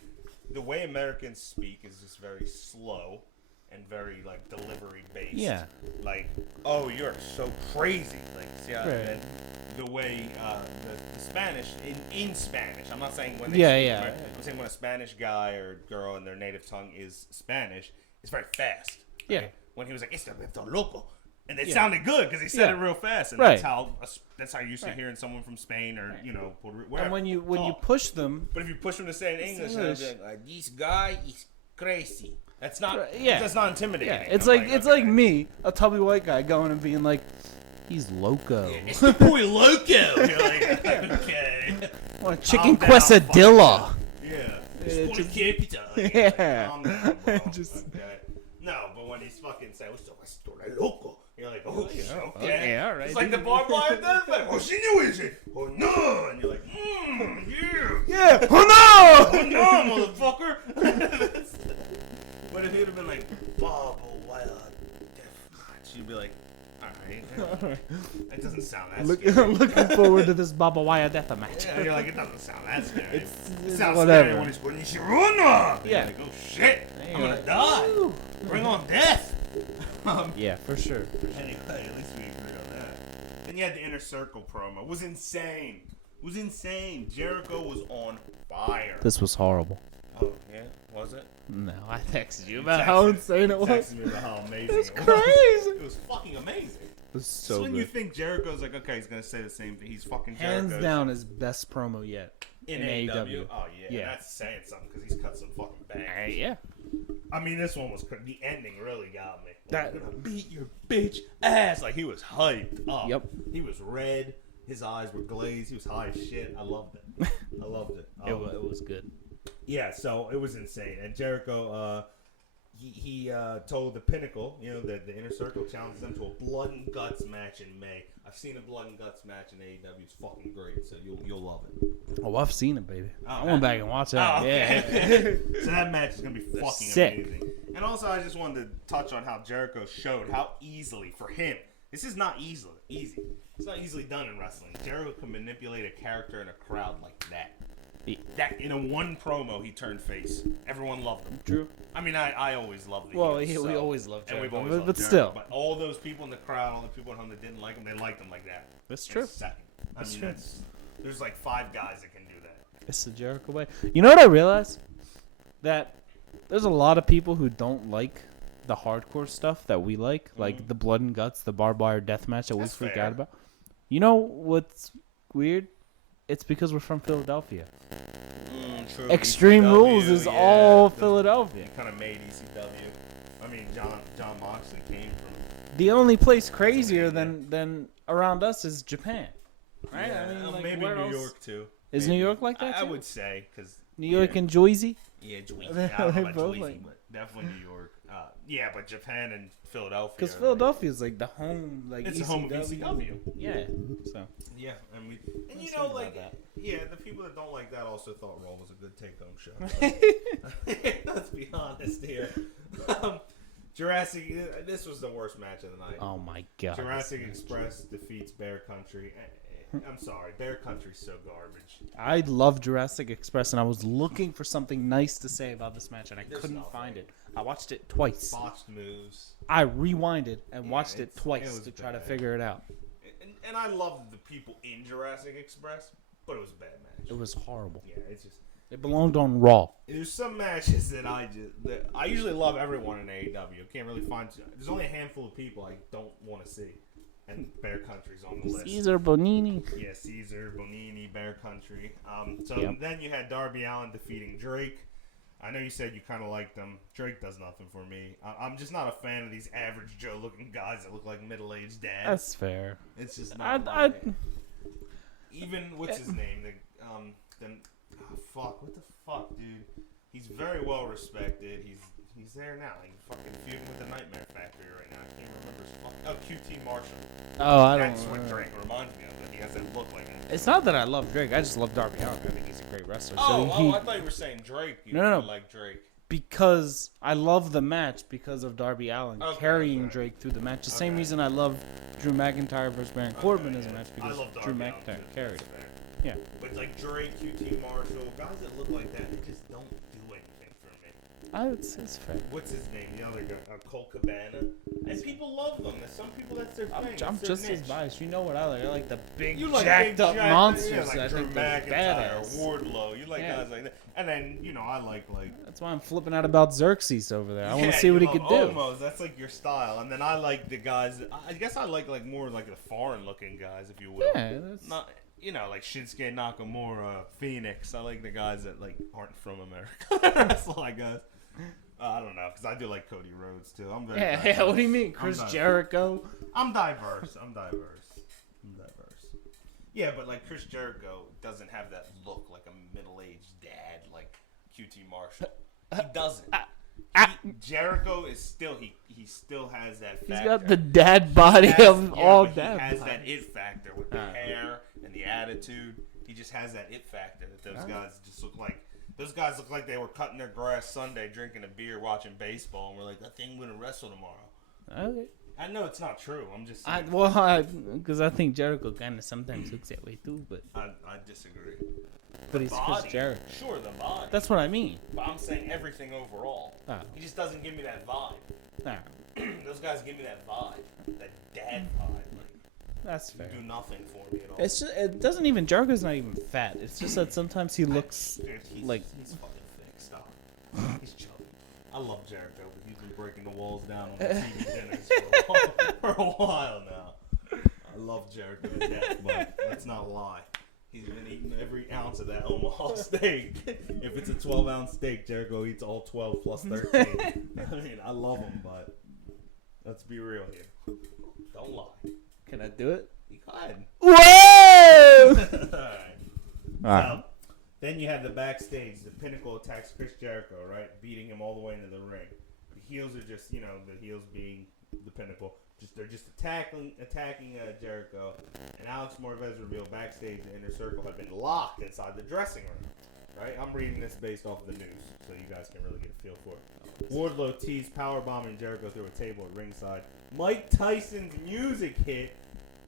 The way Americans speak is just very slow and very like delivery based. Yeah. Like, oh, you're so crazy. Like, see how and the way the Spanish in Spanish. I'm not saying when they speak, right? I'm saying when a Spanish guy or girl in their native tongue is Spanish, it's very fast. Right? Yeah. When he was like, "Esto loco," and it sounded good because he said it real fast, and that's how you're used to hearing someone from Spain or wherever. And when you push them, but if you push them to say it in English, like, "This guy is crazy." That's not. That's not intimidating. Yeah, it's it's like me, a tubby white guy, going and being like, "He's loco." Yeah, it's the boy loco. You're like, okay. Want a chicken quesadilla? Yeah. Calm down, bro. Okay. No, but when he's fucking saying, "Esto loco," you're like, "Oh, okay, all right." It's like the barbed wire death effect. "Oh, she knew it. Oh no," and you're like, yeah. Oh no, motherfucker. But if he'd have been like, "Barbed wire death match," you'd be like, "All right." It doesn't sound that scary. Looking forward to this barbed wire death match. Yeah, you're like, it doesn't sound that scary. It sounds whatever. scary when he's putting Shiruna. Yeah. Like, oh shit, I'm gonna die. Bring on death. Yeah, for sure. Anyway, at least we agree on that. Then you had the Inner Circle promo. It was insane. Jericho was on fire. This was horrible. Oh, yeah? Was it? No, I texted you about how insane it was. Texted me about how amazing It's it crazy. was. It was fucking amazing. It was so when good. you think Jericho's like, okay, he's gonna say the same thing. He's fucking Jericho. Hands down his best promo yet. In AEW. Oh, yeah. That's saying something because he's cut some fucking bangers. Yeah. I mean, this one was the ending really got me. That gonna beat your bitch ass. Like, he was hyped up. Yep. He was red. His eyes were glazed. He was high as shit. I loved it. It was good. Yeah, so it was insane. And Jericho, he told the Pinnacle, the Inner Circle challenges them to a blood and guts match in May. I've seen a blood and guts match in AEW. It's fucking great, so you'll love it. Oh, I've seen it, baby. Oh, I went back and watched that. Oh, okay. Yeah. So that match is gonna be fucking sick. amazing. And also, I just wanted to touch on how Jericho showed how easily for him. This is not easy. It's not easily done in wrestling. Jericho can manipulate a character in a crowd like that. That in a one promo, he turned face. Everyone loved him. True. I mean, I always loved the Well, heels, we always loved Jericho, and we've always loved but Jericho. still. But all those people in the crowd, all the people at home that didn't like him, they liked him like that. That's true. Second. That's true. There's like 5 guys that can do that. It's the Jericho way. You know what I realized? That there's a lot of people who don't like the hardcore stuff that we like the blood and guts, the barbed wire death match that we freak out about. You know what's weird? It's because we're from Philadelphia. True. Extreme ECW, Rules is all Philadelphia. Kind of made ECW. I mean, John Moxley came from. The only place crazier than around us is Japan, right? Yeah, I mean, like, maybe where New else? York too. Is Maybe. New York like that? I too? would say because New York and Jersey. Yeah, Jersey. They I don't know about both Jersey, like- but definitely New York. Yeah, but Japan and Philadelphia. Because are Philadelphia is like the home, like It's ECW. the home of ECW. Yeah. So. Yeah, and you Let's know, think like, about yeah, the people that don't like that also thought Raw was a good take-home show. Let's be honest here. Jurassic. This was the worst match of the night. Oh my god. Jurassic Express defeats Bear Country. I'm sorry, Bear Country's so garbage. I love Jurassic Express, and I was looking for something nice to say about this match, and I couldn't find it. I watched it twice. Botched moves. I rewinded and watched it twice it to try to bad. figure it out. And I loved the people in Jurassic Express, but it was a bad match. It was horrible. Yeah, it's just. It belonged on Raw. There's some matches that I usually love everyone in AEW. I can't really find. There's only a handful of people I don't want to see, and Bear Country's on the list. Caesar Bonini. Yeah, Caesar, Bonini, Bear Country. Yep. Then you had Darby Allin defeating Drake. I know you said you kind of liked him. Drake does nothing for me. I'm just not a fan of these average Joe-looking guys that look like middle-aged dads. That's fair. It's just not. Even what's his name? What the fuck, dude? He's very well respected. He's there now. He's fucking feuding with the Nightmare Factory right now. I can't remember his fucking... Oh, QT Marshall. Oh, I don't... That's what Drake reminds me of. That he has that look like that. It's not that I love Drake. I just love Darby Allin. I think he's a great wrestler. I thought you were saying Drake. No. Like Drake. Because I love the match because of Darby Allin carrying Drake through the match. The same reason I love Drew McIntyre versus Baron Corbin as a match because Drew McIntyre carried it. Yeah. But like Drake, QT Marshall, guys that look like that, they just don't do anything for me. It's fair. What's his name? The other guy, Colt Cabana. And people love them. There's some people that's their thing. I'm just as biased. You know what I like? I like the big, like jacked up monsters. Yeah, like I Drew think they're McIntyre, badass. Wardlow. You like guys like that. And then, I like... That's why I'm flipping out about Xerxes over there. I want to see what he could do. Almost. That's like your style. And then I like the guys... I guess I like more like the foreign-looking guys, if you will. Yeah, that's... Not... like Shinsuke Nakamura, Phoenix. I like the guys that aren't from America. That's all I guess. I don't know, because I do like Cody Rhodes too. I'm very diverse. What do you mean, Chris Jericho? I'm diverse. Yeah, but like Chris Jericho doesn't have that look like a middle-aged dad like QT Marshall. He doesn't. Jericho is still he still has that factor. He's got the dad body of all dad. He has that it factor with the hair and the attitude. He just has that it factor that those guys just look like. Those guys look like they were cutting their grass Sunday, drinking a beer, watching baseball, and we're like, that thing gonna wrestle tomorrow. Okay. I know it's not true. I'm just saying. Because I think Jericho kind of sometimes looks that way too, but I disagree. But he's Chris Jericho. Sure, the body. That's what I mean. But I'm saying everything overall. Oh. He just doesn't give me that vibe. Nah. Those guys give me that vibe, that dad vibe. That's fair. Do nothing for me at all. It's just, it doesn't even, Jericho's not even fat. It's just that sometimes he looks he's fucking thick. Stop. He's chubby. I love Jericho, but he's been breaking the walls down on the TV dinners for a while now. I love Jericho to death, but let's not lie. He's been eating every ounce of that Omaha steak. If it's a 12-ounce steak, Jericho eats all 12 plus 13. I mean, I love him, but let's be real here. Don't lie. Can I do it? Go ahead. Whoa! All right. Then you have the backstage. The Pinnacle attacks Chris Jericho, right? Beating him all the way into the ring. The heels are just, the heels being the Pinnacle. They're just attacking Jericho. And Alex Morvez revealed backstage the Inner Circle had been locked inside the dressing room. Right? I'm reading this based off of the news, so you guys can really get a feel for it. Wardlow teased powerbombing Jericho through a table at ringside. Mike Tyson's music hit,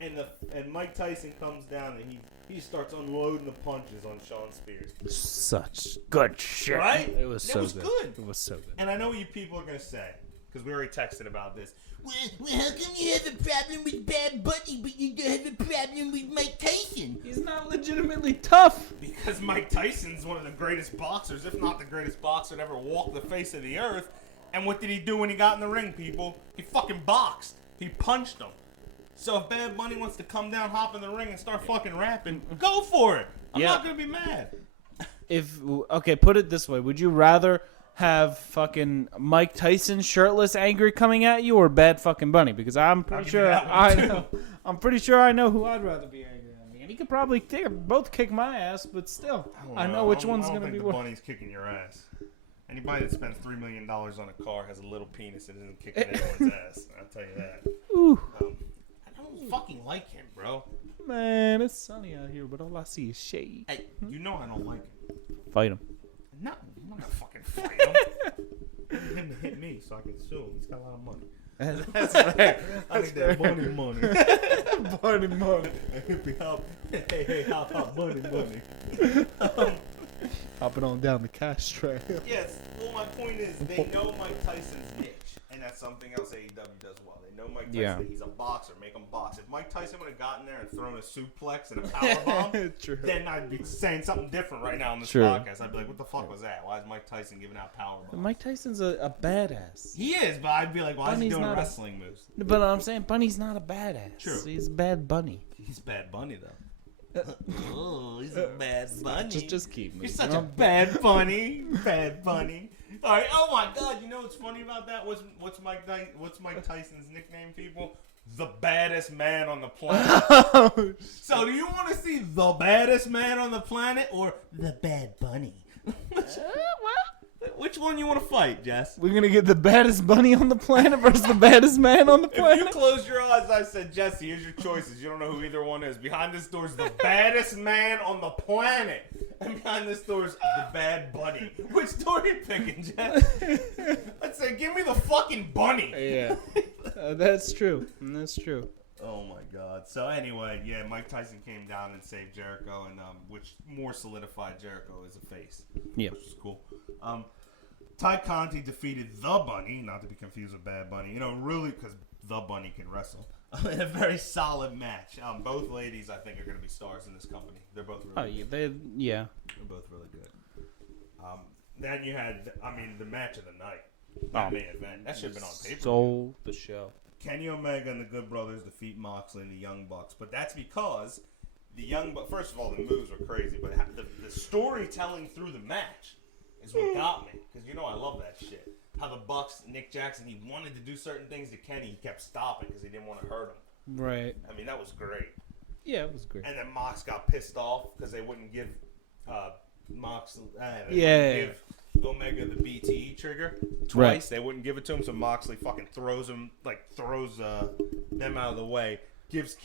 and Mike Tyson comes down and he starts unloading the punches on Sean Spears. Such good shit. Right? It was so good. It was so good. And I know what you people are going to say, because we already texted about this. Well, how come you have a problem with Bad Bunny, but you don't have a problem with Mike Tyson? He's not legitimately tough. Because Mike Tyson's one of the greatest boxers, if not the greatest boxer to ever walk the face of the earth. And what did he do when he got in the ring, people? He fucking boxed. He punched him. So if Bad Bunny wants to come down, hop in the ring, and start fucking rapping, go for it. I'm not going to be mad. Okay, put it this way. Would you rather have fucking Mike Tyson shirtless angry coming at you or Bad fucking Bunny? Because I'm pretty sure I'm pretty sure I know who I'd rather be angry at me. And he could probably both kick my ass, but still, I know which one's going to be worse. The Bunny's kicking your ass. Anybody that spends $3 million on a car has a little penis and isn't kicking anyone's ass. I'll tell you that. Ooh. I don't fucking like him, bro. Man, it's sunny out here, but all I see is shade. Hey, you know I don't like him. Fight him. No, I'm not gonna fucking fight him. I need him to hit me so I can sue him. He's got a lot of money. That's fair. I need that Bunny money. Bunny money. Hey, how Bunny money? Hopping on down the cash trail. Yes. Well, my point is, they know Mike Tyson's niche, and that's something else AEW does well. They know Mike Tyson. He's a boxer. Make him box. If Mike Tyson would have gotten there and thrown a suplex and a powerbomb, then I'd be saying something different right now on this podcast. I'd be like, what the fuck was that? Why is Mike Tyson giving out powerbombs? Mike Tyson's a badass. He is, but I'd be like, why is he doing wrestling moves? But I'm saying Bunny's not a badass. True. He's Bad Bunny. He's Bad Bunny, though. Oh, he's a bad bunny. Just keep moving. You're such a bad bunny. Bad bunny. All right. Oh my God. You know what's funny about that? What's Mike Tyson's nickname? People, the baddest man on the planet. So, do you want to see the baddest man on the planet or the bad bunny? Which one you want to fight, Jess? We're gonna get the baddest bunny on the planet versus the baddest man on the planet. If you close your eyes, I said, Jesse, here's your choices. You don't know who either one is. Behind this door is the baddest man on the planet. And behind this door is the bad bunny. Which door are you picking, Jess? I'd say, give me the fucking bunny. Yeah. That's true. That's true. Oh, my God. So, anyway, yeah, Mike Tyson came down and saved Jericho, and which more solidified Jericho as a face. Yeah. Which is cool. Ty Conti defeated the Bunny, not to be confused with Bad Bunny. You know, really, because the Bunny can wrestle. In a very solid match. Both ladies, I think, are going to be stars in this company. They're both really good. They're both really good. Then you had, the match of the night. That main event. That should have been on paper. Stole the show. Kenny Omega and the Good Brothers defeat Moxley and the Young Bucks. But that's because the Young Bucks, first of all, the moves were crazy. But the storytelling through the match is what got me. Because, you know, I love that shit. How the Bucks, Nick Jackson, he wanted to do certain things to Kenny. He kept stopping because he didn't want to hurt him. Right. I mean, that was great. Yeah, it was great. And then Mox got pissed off because they wouldn't give give Omega the BTE trigger twice. Right. They wouldn't give it to him, so Moxley fucking throws them out of the way. Gives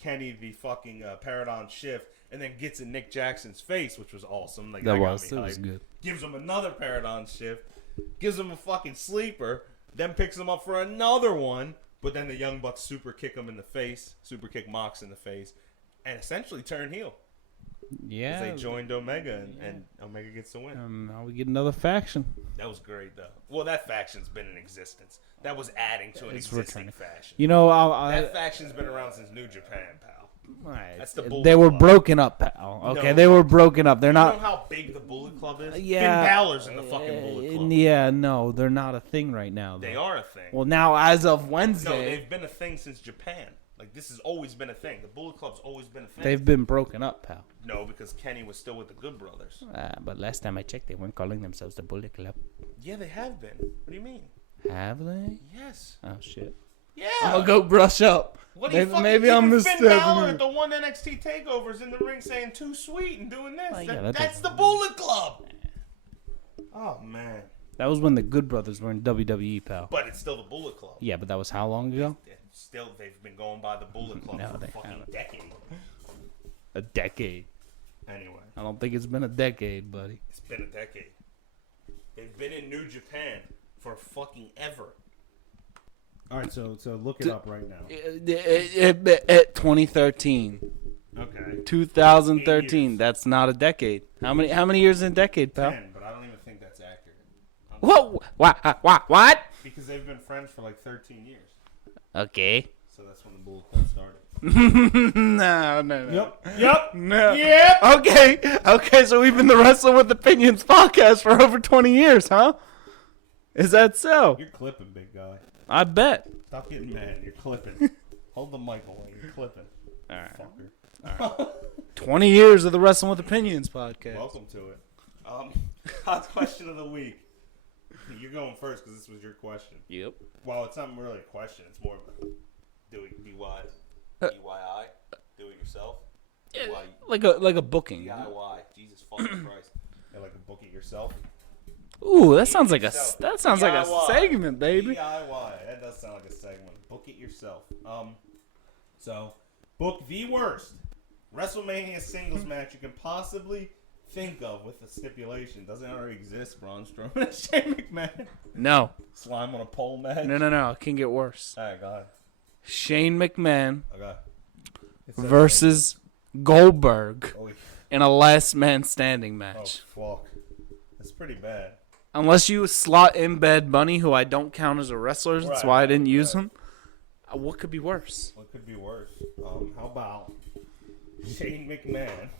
Kenny the fucking Paradigm Shift, and then gets in Nick Jackson's face, which was awesome. Like, that was good. Gives him another Paradigm Shift, gives him a fucking sleeper, then picks him up for another one, but then the Young Bucks super kick him in the face, super kick Mox in the face, and essentially turn heel. Yeah. They joined Omega, and Omega gets the win. Now we get another faction. That was great, though. Well, that faction's been in existence. That was adding to an existing faction. You know, that faction's been around since New Japan, pal. Right. That's the Bullet They were Club. broken up, pal. Okay, No. they were broken up. They're not. You know how big the Bullet Club is? Yeah. Finn Balor's in the fucking Bullet Club. Yeah, no, they're not a thing right now. Though. They are a thing. Well, now as of No, Wednesday, they've been a thing since Japan. Like, this has always been a thing. The Bullet Club's always been a thing. they've been broken up, pal. No, because Kenny was still with the Good Brothers. But last time I checked, they weren't calling themselves the Bullet Club. Yeah, they have been. What do you mean? Have they? Yes. Oh shit. Yeah. I'm gonna go brush up. What do you maybe I'm Finn Balor mistaken. at the one NXT takeovers in the ring saying too sweet and doing this. Yeah, that's the Bullet Club. Oh man. That was when the Good Brothers were in WWE, pal. But it's still the Bullet Club. Yeah, but that was how long ago? Still, they've been going by the Bullet Club for a fucking decade. A decade. Anyway. I don't think it's been a decade, buddy. It's been a decade. They've been in New Japan for fucking ever. All right, so look it up right now. 2013. Okay. 2013. That's not a decade. How many years in a decade, pal? 10, but I don't even think that's accurate. Whoa! What? Because they've been friends for like 13 years. Okay. So that's when the Bullet Club started. No. Yep. No. Yep. Okay, so we've been the Wrestling with Opinions podcast for over 20 years, huh? Is that so? You're clipping, big guy. I bet. Stop getting mad. You're clipping. Hold the mic away. You're clipping. All right. Fucker. All right. 20 years of the Wrestling with Opinions podcast. Welcome to it. Hot question of the week. You're going first because this was your question. Yep. Well, it's not really a question. It's more of a DIY. Do it yourself. Yeah, like a booking. DIY. Jesus fucking Christ. Yeah, like a book it yourself. Ooh, that sounds like a DIY. segment, baby. DIY. That does sound like a segment. Book it yourself. So book the worst WrestleMania singles match you can possibly think of with a stipulation. Doesn't it already exist? Braun Strowman and Shane McMahon. No. Slime on a pole match. No. It can get worse. All right, go ahead. Shane McMahon Okay. versus Goldberg Oh, in a last man standing match. fuck. That's pretty bad. Unless you slot in Bad Bunny, who I don't count as a wrestler, that's why I didn't use him. What could be worse? What could be worse? How about Shane McMahon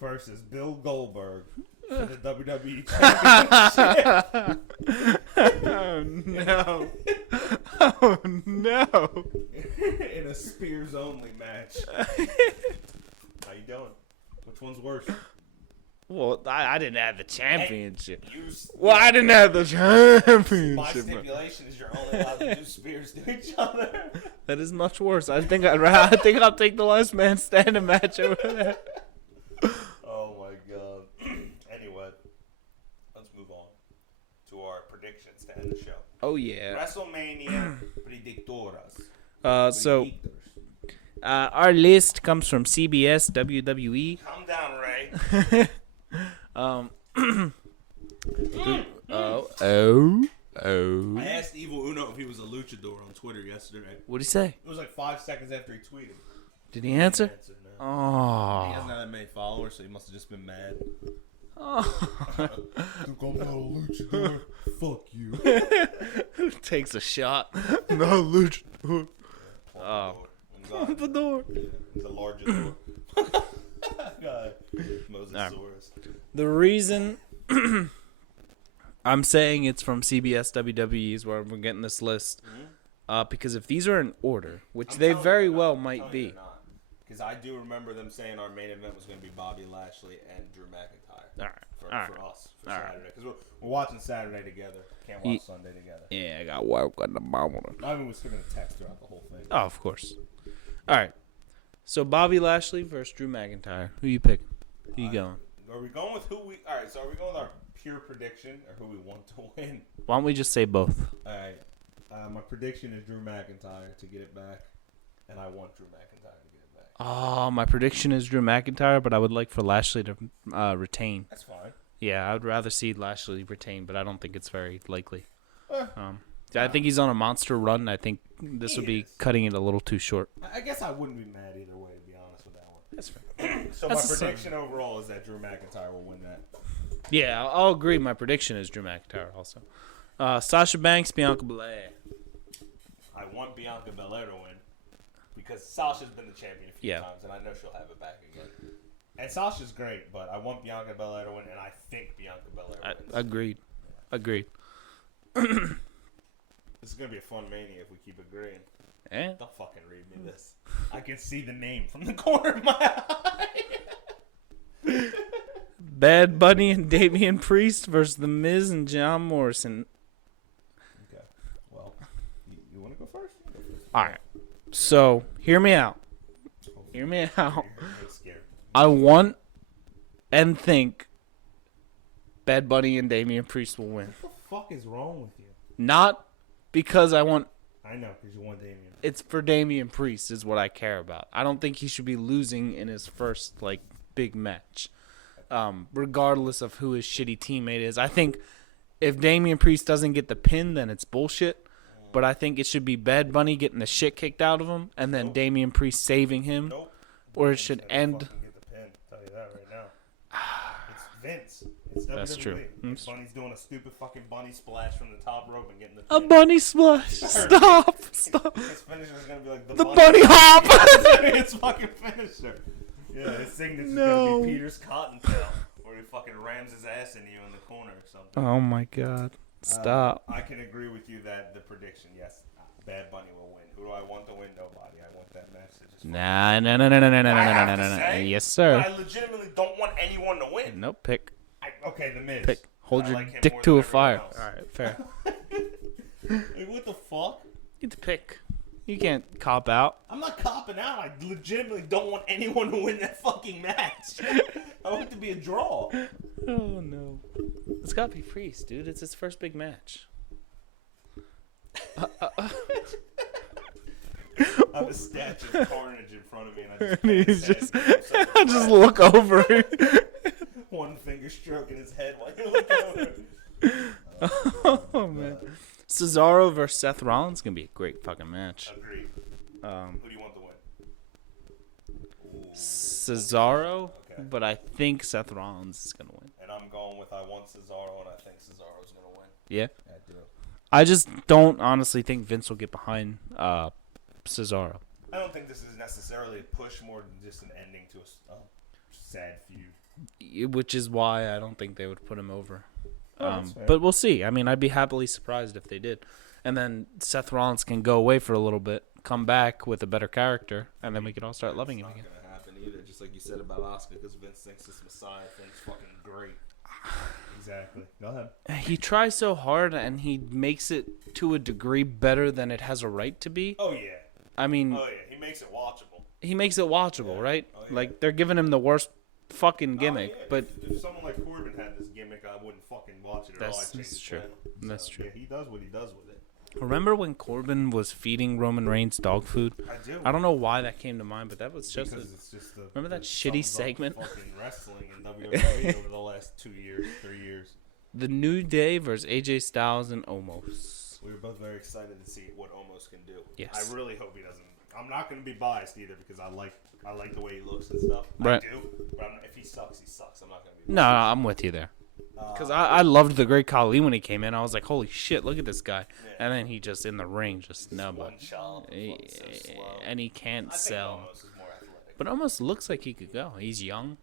versus Bill Goldberg for the WWE Championship? Oh, no. Oh, no. In a Spears-only match. How you doing? Which one's worse? Well, I didn't have the championship. Hey, I didn't have the championship. My stipulation is you're only allowed to do spears to each other. That is much worse. I think I'll take the last man standing match over there. Oh my god. Anyway, let's move on to our predictions to end the show. Oh yeah. WrestleMania predictoras. So our list comes from CBS WWE. Calm down, Ray. I asked Evil Uno if he was a luchador on Twitter yesterday. What'd he say? It was like 5 seconds after he tweeted. Did he answer? No. Oh. He hasn't had that many followers, so he must have just been mad. Oh. Think I'm not a luchador? Fuck you. Takes a shot. No luchador. Oh. The door. The largest door. God. Mosasaurus. The reason I'm saying it's from CBS WWE is where we're getting this list. Because if these are in order, which they very well might be. Because I do remember them saying our main event was going to be Bobby Lashley and Drew McIntyre. All right. For us. For Saturday. Because we're watching Saturday together. Can't watch Sunday together. Yeah, I got work on the morning. I mean, we're still going to text throughout the whole thing. Oh, of course. All right. So Bobby Lashley versus Drew McIntyre. Who you picking? Who you going? Are we going with who we... All right, so are we going with our pure prediction or who we want to win? Why don't we just say both? All right. My prediction is Drew McIntyre to get it back, and I want Drew McIntyre to get it back. Oh, my prediction is Drew McIntyre, but I would like for Lashley to retain. That's fine. Yeah, I would rather see Lashley retain, but I don't think it's very likely. I think he's on a monster run. I think this would be cutting it a little too short. I guess I wouldn't be mad either way, to be honest with that one. That's fair. So my prediction overall is that Drew McIntyre will win that. Yeah, I'll agree. My prediction is Drew McIntyre also. Sasha Banks, Bianca Belair. I want Bianca Belair to win because Sasha's been the champion a few times, and I know she'll have it back again. And Sasha's great, but I want Bianca Belair to win, and I think Bianca Belair wins. Agreed. This is going to be a fun mania if we keep agreeing. Eh? Don't fucking read me this. I can see the name from the corner of my eye. Bad Bunny and Damian Priest versus The Miz and John Morrison. Okay. Well, you want to go first? All right. So, hear me out. I want and think Bad Bunny and Damian Priest will win. What the fuck is wrong with you? Not because I want... I know, because you want Damian. It's for Damian Priest is what I care about. I don't think he should be losing in his first, big match. Regardless of who his shitty teammate is. I think if Damian Priest doesn't get the pin, then it's bullshit. But I think it should be Bad Bunny getting the shit kicked out of him, and then Damian Priest saving him. Nope. Or it should end... Get the pin. I'll tell you that right now. It's Vince. It's WWE. That's true. Bunny's doing a stupid fucking bunny splash from the top rope and getting the A pin. bunny splash. Stop. His finisher is going to be like The bunny hop. It's fucking finisher. Yeah, his signature is going to be Peter's Cottontail, where he fucking rams his ass into you in the corner or something. Oh my god. Stop. I can agree with you that the prediction, yes, Bad Bunny will win. Who do I want to win? Nobody. I want that match to just... Nah. Yes, sir. I legitimately don't want anyone to win. Nope, pick. Okay, The Miz. Pick. Hold your like him dick more to than a fire. everyone else. Alright, fair. Like, what the fuck? You get to pick. You can't cop out. I'm not copping out. I legitimately don't want anyone to win that fucking match. I want it to be a draw. Oh, no. It's gotta be Priest, dude. It's his first big match. I have a statue of Carnage in front of me, and I just look over. One finger stroking his head while you look over. Oh man, Cesaro versus Seth Rollins is gonna be a great fucking match. Agreed. Who do you want to win? Cesaro, okay. But I think Seth Rollins is gonna win. And I'm going with I want Cesaro, and I think Cesaro's gonna win. Yeah. I do. I just don't honestly think Vince will get behind Cesaro. I don't think this is necessarily a push more than just an ending to a sad feud. Which is why I don't think they would put him over. That's fair. But we'll see. I mean, I'd be happily surprised if they did. And then Seth Rollins can go away for a little bit, come back with a better character, and then we can all start loving him again. It's not going to happen either. Just like you said about Oscar, because Vince thinks this Messiah thing's fucking great. Exactly. Go ahead. He tries so hard, and he makes it to a degree better than it has a right to be. Oh, yeah. I mean... Oh, yeah. He makes it watchable. He makes it watchable, right? Oh, yeah. Like, they're giving him the worst fucking gimmick, but... If someone like Corbin had this gimmick, I wouldn't fucking watch it at all. That's true. That's true. Yeah, he does what he does with it. Remember when Corbin was feeding Roman Reigns dog food? I do. I don't know why that came to mind, but that was just... It's just the, remember that shitty segment? Fucking wrestling in WWE over the last 2 years, 3 years. The New Day versus AJ Styles and Omos. We were both very excited to see what Omos can do. Yes. I really hope he doesn't. I'm not going to be biased either because I like the way he looks and stuff. Right. I do. But if he sucks, he sucks. I'm not going to be No, I'm with you there. Because I loved the Great Khali when he came in. I was like, holy shit, look at this guy. Yeah. And then he just, in the ring, just nub him. And he can't sell. Omos is more athletic. But almost looks like he could go. He's young.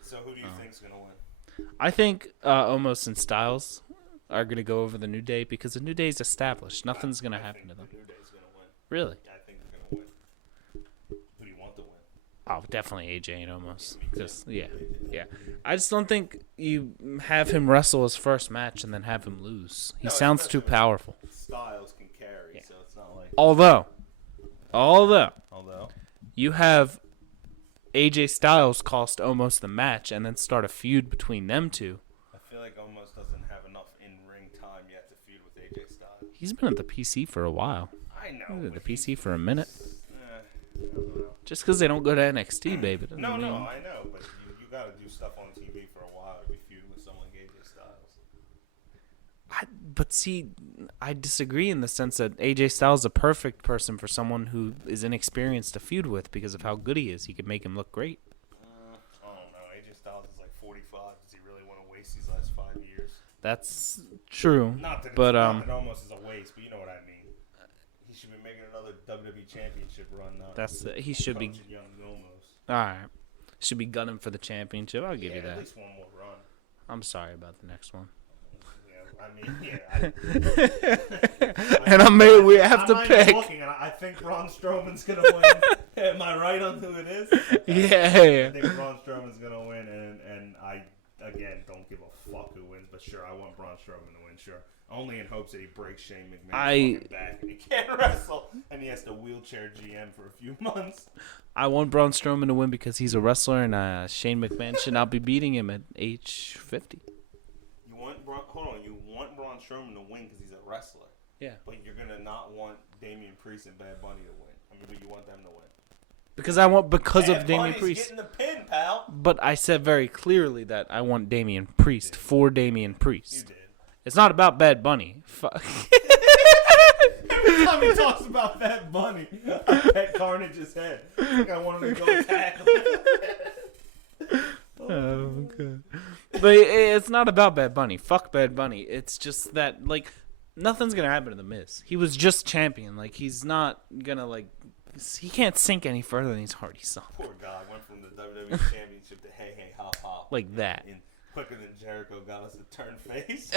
So who do you think's going to win? I think Omos and Styles are going to go over the New Day because the New Day's established. Nothing's going to happen to them. The New Day's going to win. Really? I think they're going to win. Who do you want to win? Oh, definitely AJ and Omos. Just, yeah. I just don't think you have him wrestle his first match and then have him lose. He sounds too powerful. Styles can carry, so it's not like... Although, Although you have AJ Styles cost Omos the match and then start a feud between them two. I feel like Omos doesn't have enough in-ring time yet to feud with AJ Styles. He's been at the PC for a while. I know. He was at the PC for a minute. I don't know. Just because they don't go to NXT, baby. No, I know, but you got to do stuff on TV for a while to be feuding with someone like AJ Styles. But see, I disagree in the sense that AJ Styles is a perfect person for someone who is inexperienced to feud with because of how good he is. He could make him look great. I don't know. AJ Styles is like 45. Does he really want to waste these last 5 years? That's true. Not that almost is a waste, but you know what I mean. He should be making another WWE Championship run now. He should be. Young Omos. All right, should be gunning for the championship. I'll give you that. At least one more run. I'm sorry about the next one. And we have to pick. I think Braun Strowman's gonna win. Am I right on who it is? Yeah. I think Braun Strowman's gonna win, and I again don't give a fuck who wins, but sure, I want Braun Strowman to win. Sure, only in hopes that he breaks Shane McMahon's back and he can't wrestle, and he has to wheelchair GM for a few months. I want Braun Strowman to win because he's a wrestler, and Shane McMahon should not be beating him at age 50. You want Braun Strowman to win because he's a wrestler. Yeah. But you're going to not want Damian Priest and Bad Bunny to win. I mean, but you want them to win. Because of Damian Bunny's Priest. Getting the pin, pal. But I said very clearly that I want Damian Priest for Damian Priest. You did. It's not about Bad Bunny. Fuck. Every time he talks about Bad Bunny, I pet Carnage's head. I think I want him to go tackle him. Oh, God. But it's not about Bad Bunny. Fuck Bad Bunny. It's just that, like, nothing's going to happen to The Miz. He was just champion. Like, he's not going to, like, he can't sink any further than he's already sunk. Poor guy went from the WWE Championship to hey, hey, hop, hop. Like that. And quicker than Jericho got us to turn face.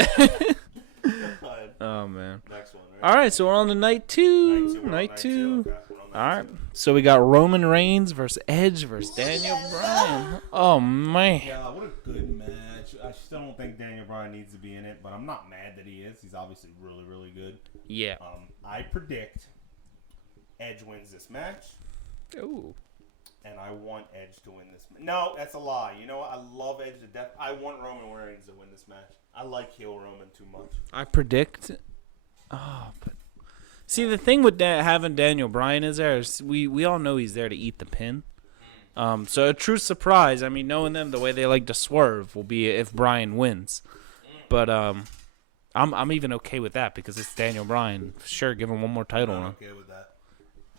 Oh, man. Next one, right? All right, so we're on to night two. Night two. Okay, all right. So we got Roman Reigns versus Edge versus Daniel Bryan. Oh, man. Yeah, what a good match. I still don't think Daniel Bryan needs to be in it, but I'm not mad that he is. He's obviously really, really good. Yeah. I predict Edge wins this match. Ooh. And I want Edge to win this match. No, that's a lie. You know what? I love Edge to death. I want Roman Reigns to win this match. I like heel Roman too much. I predict... Oh, but... See, the thing with having Daniel Bryan is we all know he's there to eat the pin. So a true surprise, I mean, knowing them the way they like to swerve will be if Bryan wins. But I'm even okay with that because it's Daniel Bryan. Sure, give him one more title. I'm okay with that.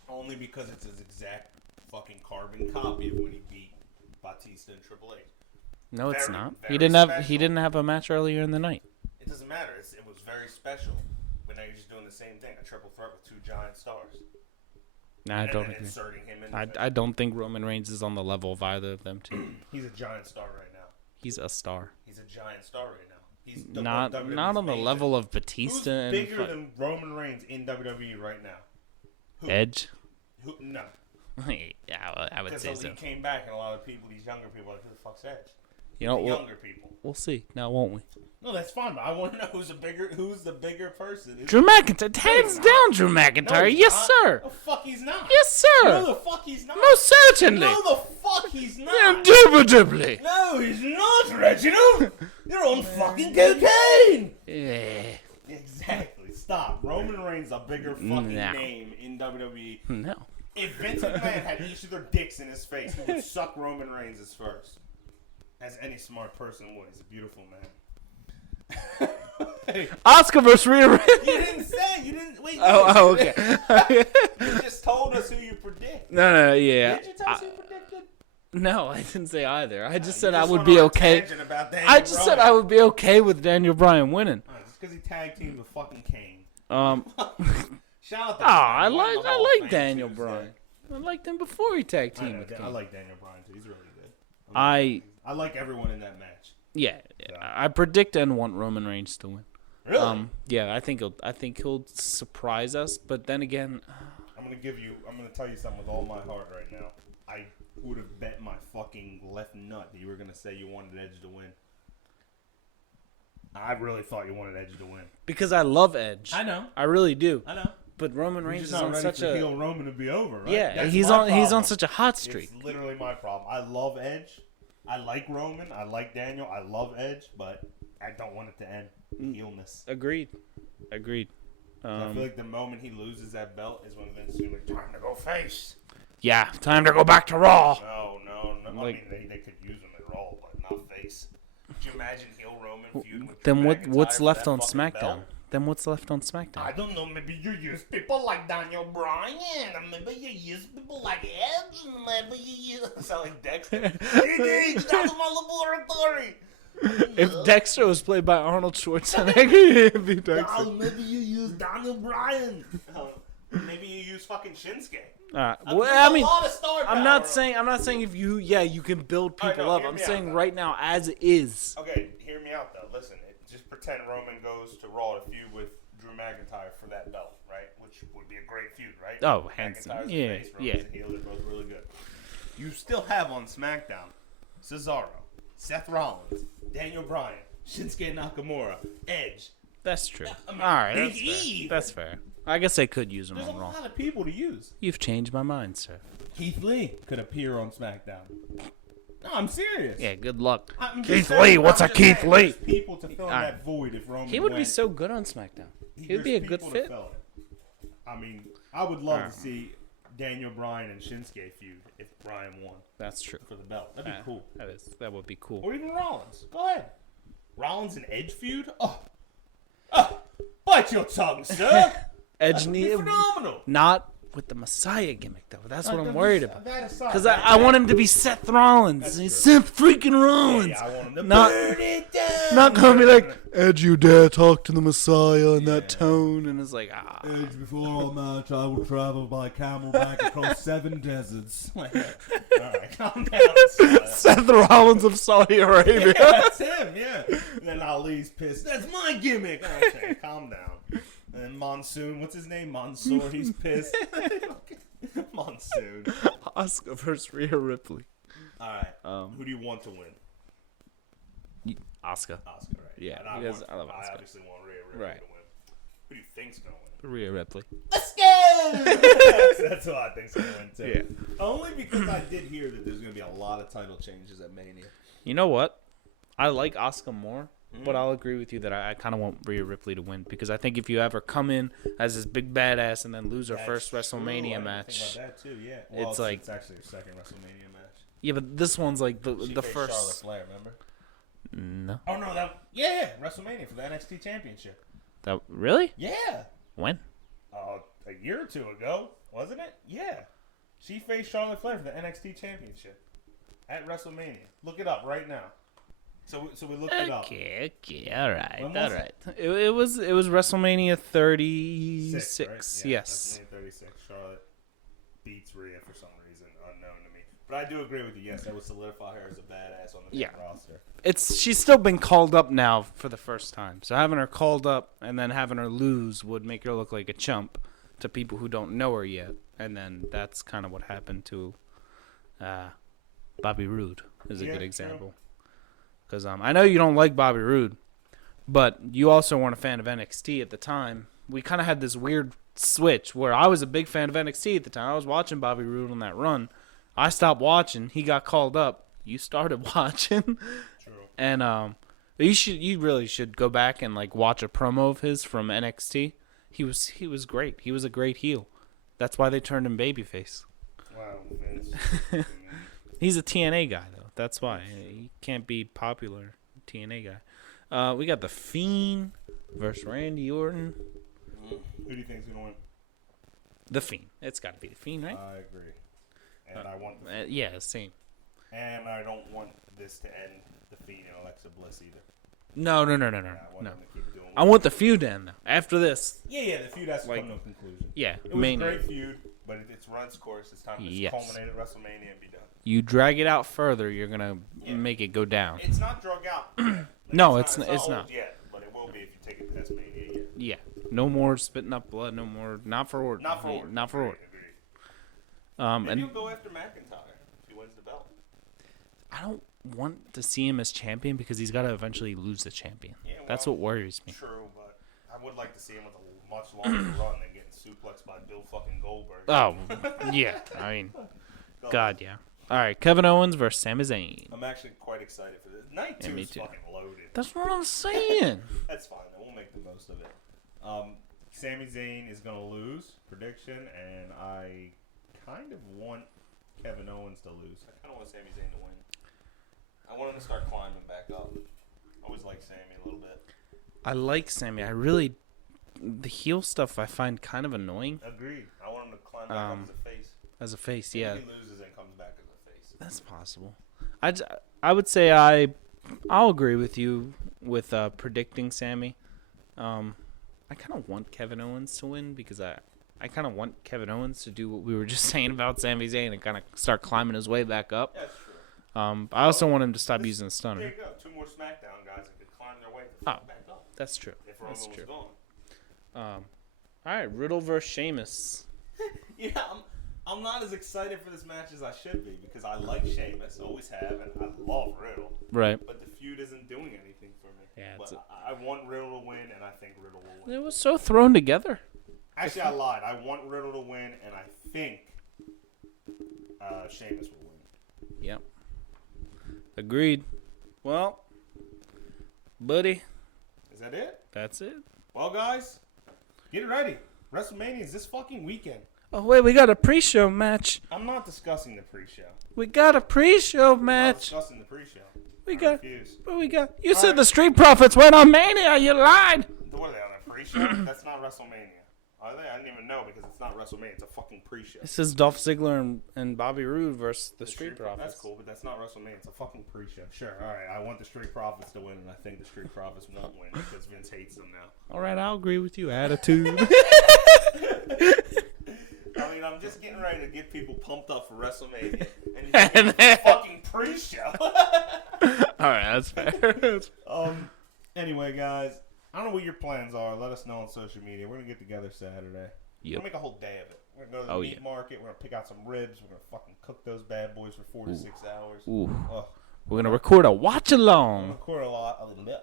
Only because it's his exact fucking carbon copy of when he beat Batista and Triple H. No, it's not. He Special. didn't have a match earlier in the night. It doesn't matter. It was very special. But now you're just doing the same thing. A triple threat with two giant stars. Nah, I don't agree. Inserting him in. I don't think Roman Reigns is on the level of either of them two. He's a giant star right now. He's a star. He's a giant star right now. He's not on the level of Batista. Who's bigger than Roman Reigns in WWE right now? Who? Edge. No. Yeah, I would say Because so. he came back, and a lot of people, these younger people, are like, who the fuck's Edge? You know, Younger people. We'll see now, won't we? No, that's fine. But I want to know who's the bigger person. Drew McIntyre, hands down, Drew McIntyre. No, he's yes, not. sir. The fuck he's not. Yes, sir. No, the fuck he's not. Most certainly. No, the fuck he's not. Indubitably. No, he's not, Reginald. You're on fucking cocaine. Yeah. Exactly. Stop. Roman Reigns a bigger fucking name in WWE. No. If Vince McMahon had each of their dicks in his face, he would suck Roman Reigns' first. As any smart person would. He's a beautiful man. Hey. Oscar versus Rhea Ripley. You didn't say. You didn't. Wait. Oh, okay. You just told us who you predict. No, yeah. Did you tell us who you predicted? No, I didn't say either. I just said You I just would went be on a okay. tangent about Daniel I just said Bryan. I would be okay with Daniel Bryan winning. Just because he tag teamed with fucking Kane. Shout out to I one of the Hall of like Fame Daniel Tuesday. Bryan. I liked him before he tag I know, teamed with I Kane. like Daniel Bryan too. He's really good. I like everyone in that match. Yeah, I predict and want Roman Reigns to win. Really? Yeah, I think he'll surprise us. But then again, I'm gonna tell you something with all my heart right now. I would have bet my fucking left nut that you were gonna say you wanted Edge to win. I really thought you wanted Edge to win. because I love Edge. I know. I really do. I know. But Roman You're Reigns just is not on ready such for a heel Roman to be over, right? yeah. That's He's my on problem. such a hot streak. It's literally my problem. I love Edge. I like Roman. I like Daniel. I love Edge, but I don't want it to end heelness. Agreed. I feel like the moment he loses that belt is when Vince is like, time to go face. Yeah, time to go back to Raw. No. Like- I mean, they could use him at Raw, but not face. Could you imagine heel Roman feud with Then Drew what's McIntyre left for on that fucking SmackDown? belt? Then what's left on SmackDown? I don't know. Maybe you use people like Daniel Bryan. Maybe you use people like Edge. Maybe you use... Sound like Dexter. Hey, get out of my laboratory. If Dexter was played by Arnold Schwarzenegger, it'd be Dexter. Oh, maybe you use Daniel Bryan. Maybe you use fucking Shinsuke. Well, There's I a mean, lot of star I'm power. not saying if you can build All right, people no, up. hear I'm me out, saying though. right now as it is. Okay, hear me out though. Listen, just pretend Roman goes to Raw to feud with Drew McIntyre for that belt, right? Which would be a great feud, right? Oh, hands down. McIntyre's a Yeah, face, yeah. Roman's a heel. They're both really good. You still have on SmackDown Cesaro, Seth Rollins, Daniel Bryan, Shinsuke Nakamura, Edge. That's true. I mean, All right, Big that's fair. E. That's fair. I guess they could use them There's a on Raw. lot of people to use. You've changed my mind, sir. Keith Lee could appear on SmackDown. No, I'm serious. Yeah, good luck. I'm just Keith saying, Lee, what's I'm a just Keith saying, Lee? there's people to fill in All right. that void if Roman He would be went. so good on SmackDown. He would be a good There's people to fit. fill it. I mean, I would love to see Daniel Bryan and Shinsuke feud if Bryan won That's true. for the belt. That'd be cool. That would be cool. Or even Rollins. Go ahead. Rollins and Edge feud? Oh, bite your tongue, sir. Edge That'd be need phenomenal. not with the Messiah gimmick though. That's what I'm worried about. That aside, Because I want him to be Seth Rollins. He's Seth freaking Rollins. Yeah, I want him to Not- burn it down. Not gonna be like, Edge, you dare talk to the Messiah in that tone, and it's like, Edge, before our match, I will travel by camelback across 7 deserts. Alright, calm down. Seth Rollins of Saudi Arabia. Yeah, that's him, yeah. And then Ali's pissed. That's my gimmick. Okay, calm down. And then Monsoon, what's his name? Mansoor, he's pissed. Monsoon. Asuka versus Rhea Ripley. Alright, who do you want to win? Asuka. Asuka, right? Yeah, And because I I love Asuka. obviously want Rhea Ripley Right. to win. Who do you think's going to win? Rhea Ripley. Let's go! That's who I think's going to win, too. Yeah. Only because I did hear that there's going to be a lot of title changes at Mania. You know what? I like Asuka more, but I'll agree with you that I kind of want Rhea Ripley to win because I think if you ever come in as this big badass and then lose her first That's true. I WrestleMania didn't match, think about that too, yeah. Well, it's like it's actually her second WrestleMania match. yeah, but this one's like She the faced Charlotte first. Flair, remember? No, Oh no, yeah, WrestleMania for the NXT Championship. that really? Yeah, When? a year or two ago, wasn't it? Yeah, she faced Charlotte Flair for the NXT Championship at WrestleMania. Look it up right now. So we looked it up. Okay, all right, When all was right. It was WrestleMania 36. Six, right? Yeah, Yes. WrestleMania 36. Charlotte beats Rhea for some reason unknown to me, but I do agree with you. Yes, that would solidify her as a badass on the main roster. She's still been called up now for the first time. So having her called up and then having her lose would make her look like a chump. to people who don't know her yet. And then that's kind of what happened to Bobby Roode is a good example. Because I know you don't like Bobby Roode, but you also weren't a fan of NXT at the time. We kind of had this weird switch where I was a big fan of NXT at the time. I was watching Bobby Roode on that run. I stopped watching. He got called up. You started watching. True. And you really should go back and like watch a promo of his from NXT. He was great. He was a great heel. That's why they turned him babyface. Wow, Vince. He's a TNA guy though. That's why he can't be popular TNA guy. We got The Fiend versus Randy Orton. Who do you think's gonna win? The Fiend. It's got to be The Fiend, right? I agree. And I want the Fiend. Yeah, same. And I don't want this to end The Fiend and Alexa Bliss either. No. I want them to keep doing I want the feud to end though. After this. Yeah, the feud has to come to a conclusion. Yeah, it was a great feud, but it's run its course. It's time to culminate at WrestleMania and be done. You drag it out further, you're gonna make it go down. It's not drug out. No, it's not. Yet, but it will be if you take it past Mania. Yet. Yeah, no more spitting up blood. No more. Not for Orton. Not for Orton. Not for Orton. And you'll go after McIntyre if he wins the belt. I don't want to see him as champion because he's got to eventually lose the champion. Yeah, well, that's what worries me. True, but I would like to see him with a much longer run than getting suplexed by Bill fucking Goldberg. Oh, yeah. I mean, God, yeah. All right, Kevin Owens versus Sami Zayn. I'm actually quite excited for this. Night 2 is fucking loaded. That's what I'm saying. That's fine. We'll make the most of it. Sami Zayn is going to lose, prediction, and I kind of want Kevin Owens to lose. I kind of want Sami Zayn to win. I want him to start climbing back up. I always like Sami a little bit. I like Sami. The heel stuff I find kind of annoying. Agreed. I want him to climb back up as a face. As a face, yeah. He loses and comes back as a face. That's possible. I would say I'll agree with you with predicting Sami. I kind of want Kevin Owens to win because I kind of want Kevin Owens to do what we were just saying about Sami Zayn and kind of start climbing his way back up. That's true. I also want him to stop using the stunner. There you go. 2 more SmackDown guys that could climb their way back up. That's true. If Roman was gone. All right, Riddle versus Sheamus. Yeah, I'm not as excited for this match as I should be because I like Sheamus, always have, and I love Riddle. Right. But the feud isn't doing anything for me. Yeah, but I want Riddle to win, and I think Riddle will win. It was so thrown together. Actually, I lied. I want Riddle to win, and I think Sheamus will win. Yep. Agreed. Well, buddy. Is that it? That's it. Well, guys, get ready. WrestleMania is this fucking weekend. Oh, wait, we got a pre-show match. I'm not discussing the pre-show. We got a pre-show match. I'm not discussing the pre-show. You said the Street Profits went on Mania. You lied. What are they on a pre-show? That's not WrestleMania. Are they? I didn't even know because it's not WrestleMania. It's a fucking pre-show. This is Dolph Ziggler and Bobby Roode versus the Street Profits. That's cool, but that's not WrestleMania. It's a fucking pre-show. Sure, all right. I want the Street Profits to win, and I think the Street Profits won't win because Vince hates them now. All right, I'll agree with you. Attitude. I mean, I'm just getting ready to get people pumped up for WrestleMania, and it's a fucking pre-show. All right, that's fair. Anyway, guys. I don't know what your plans are. Let us know on social media. We're going to get together Saturday. We're going to make a whole day of it. We're going to go to the meat market. We're going to pick out some ribs. We're going to fucking cook those bad boys for 4 to 6 hours. Ooh. We're going to record a watch-along. We're going to record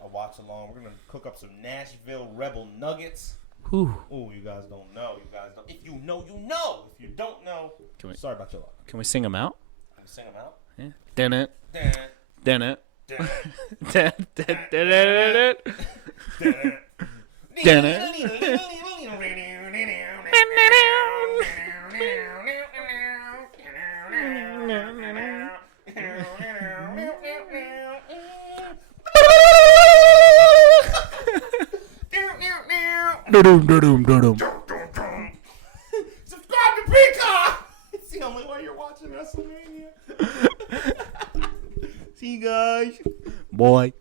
a watch-along. We're going to cook up some Nashville Rebel nuggets. Ooh, you guys don't know. You guys don't. If you know, you know. If you don't know, sorry about your luck. Can we sing them out? Can we sing them out? Yeah. Dun it. Dun it. Subscribe to Peacock. It's the only way you're watching WrestleMania. See you guys. Boy.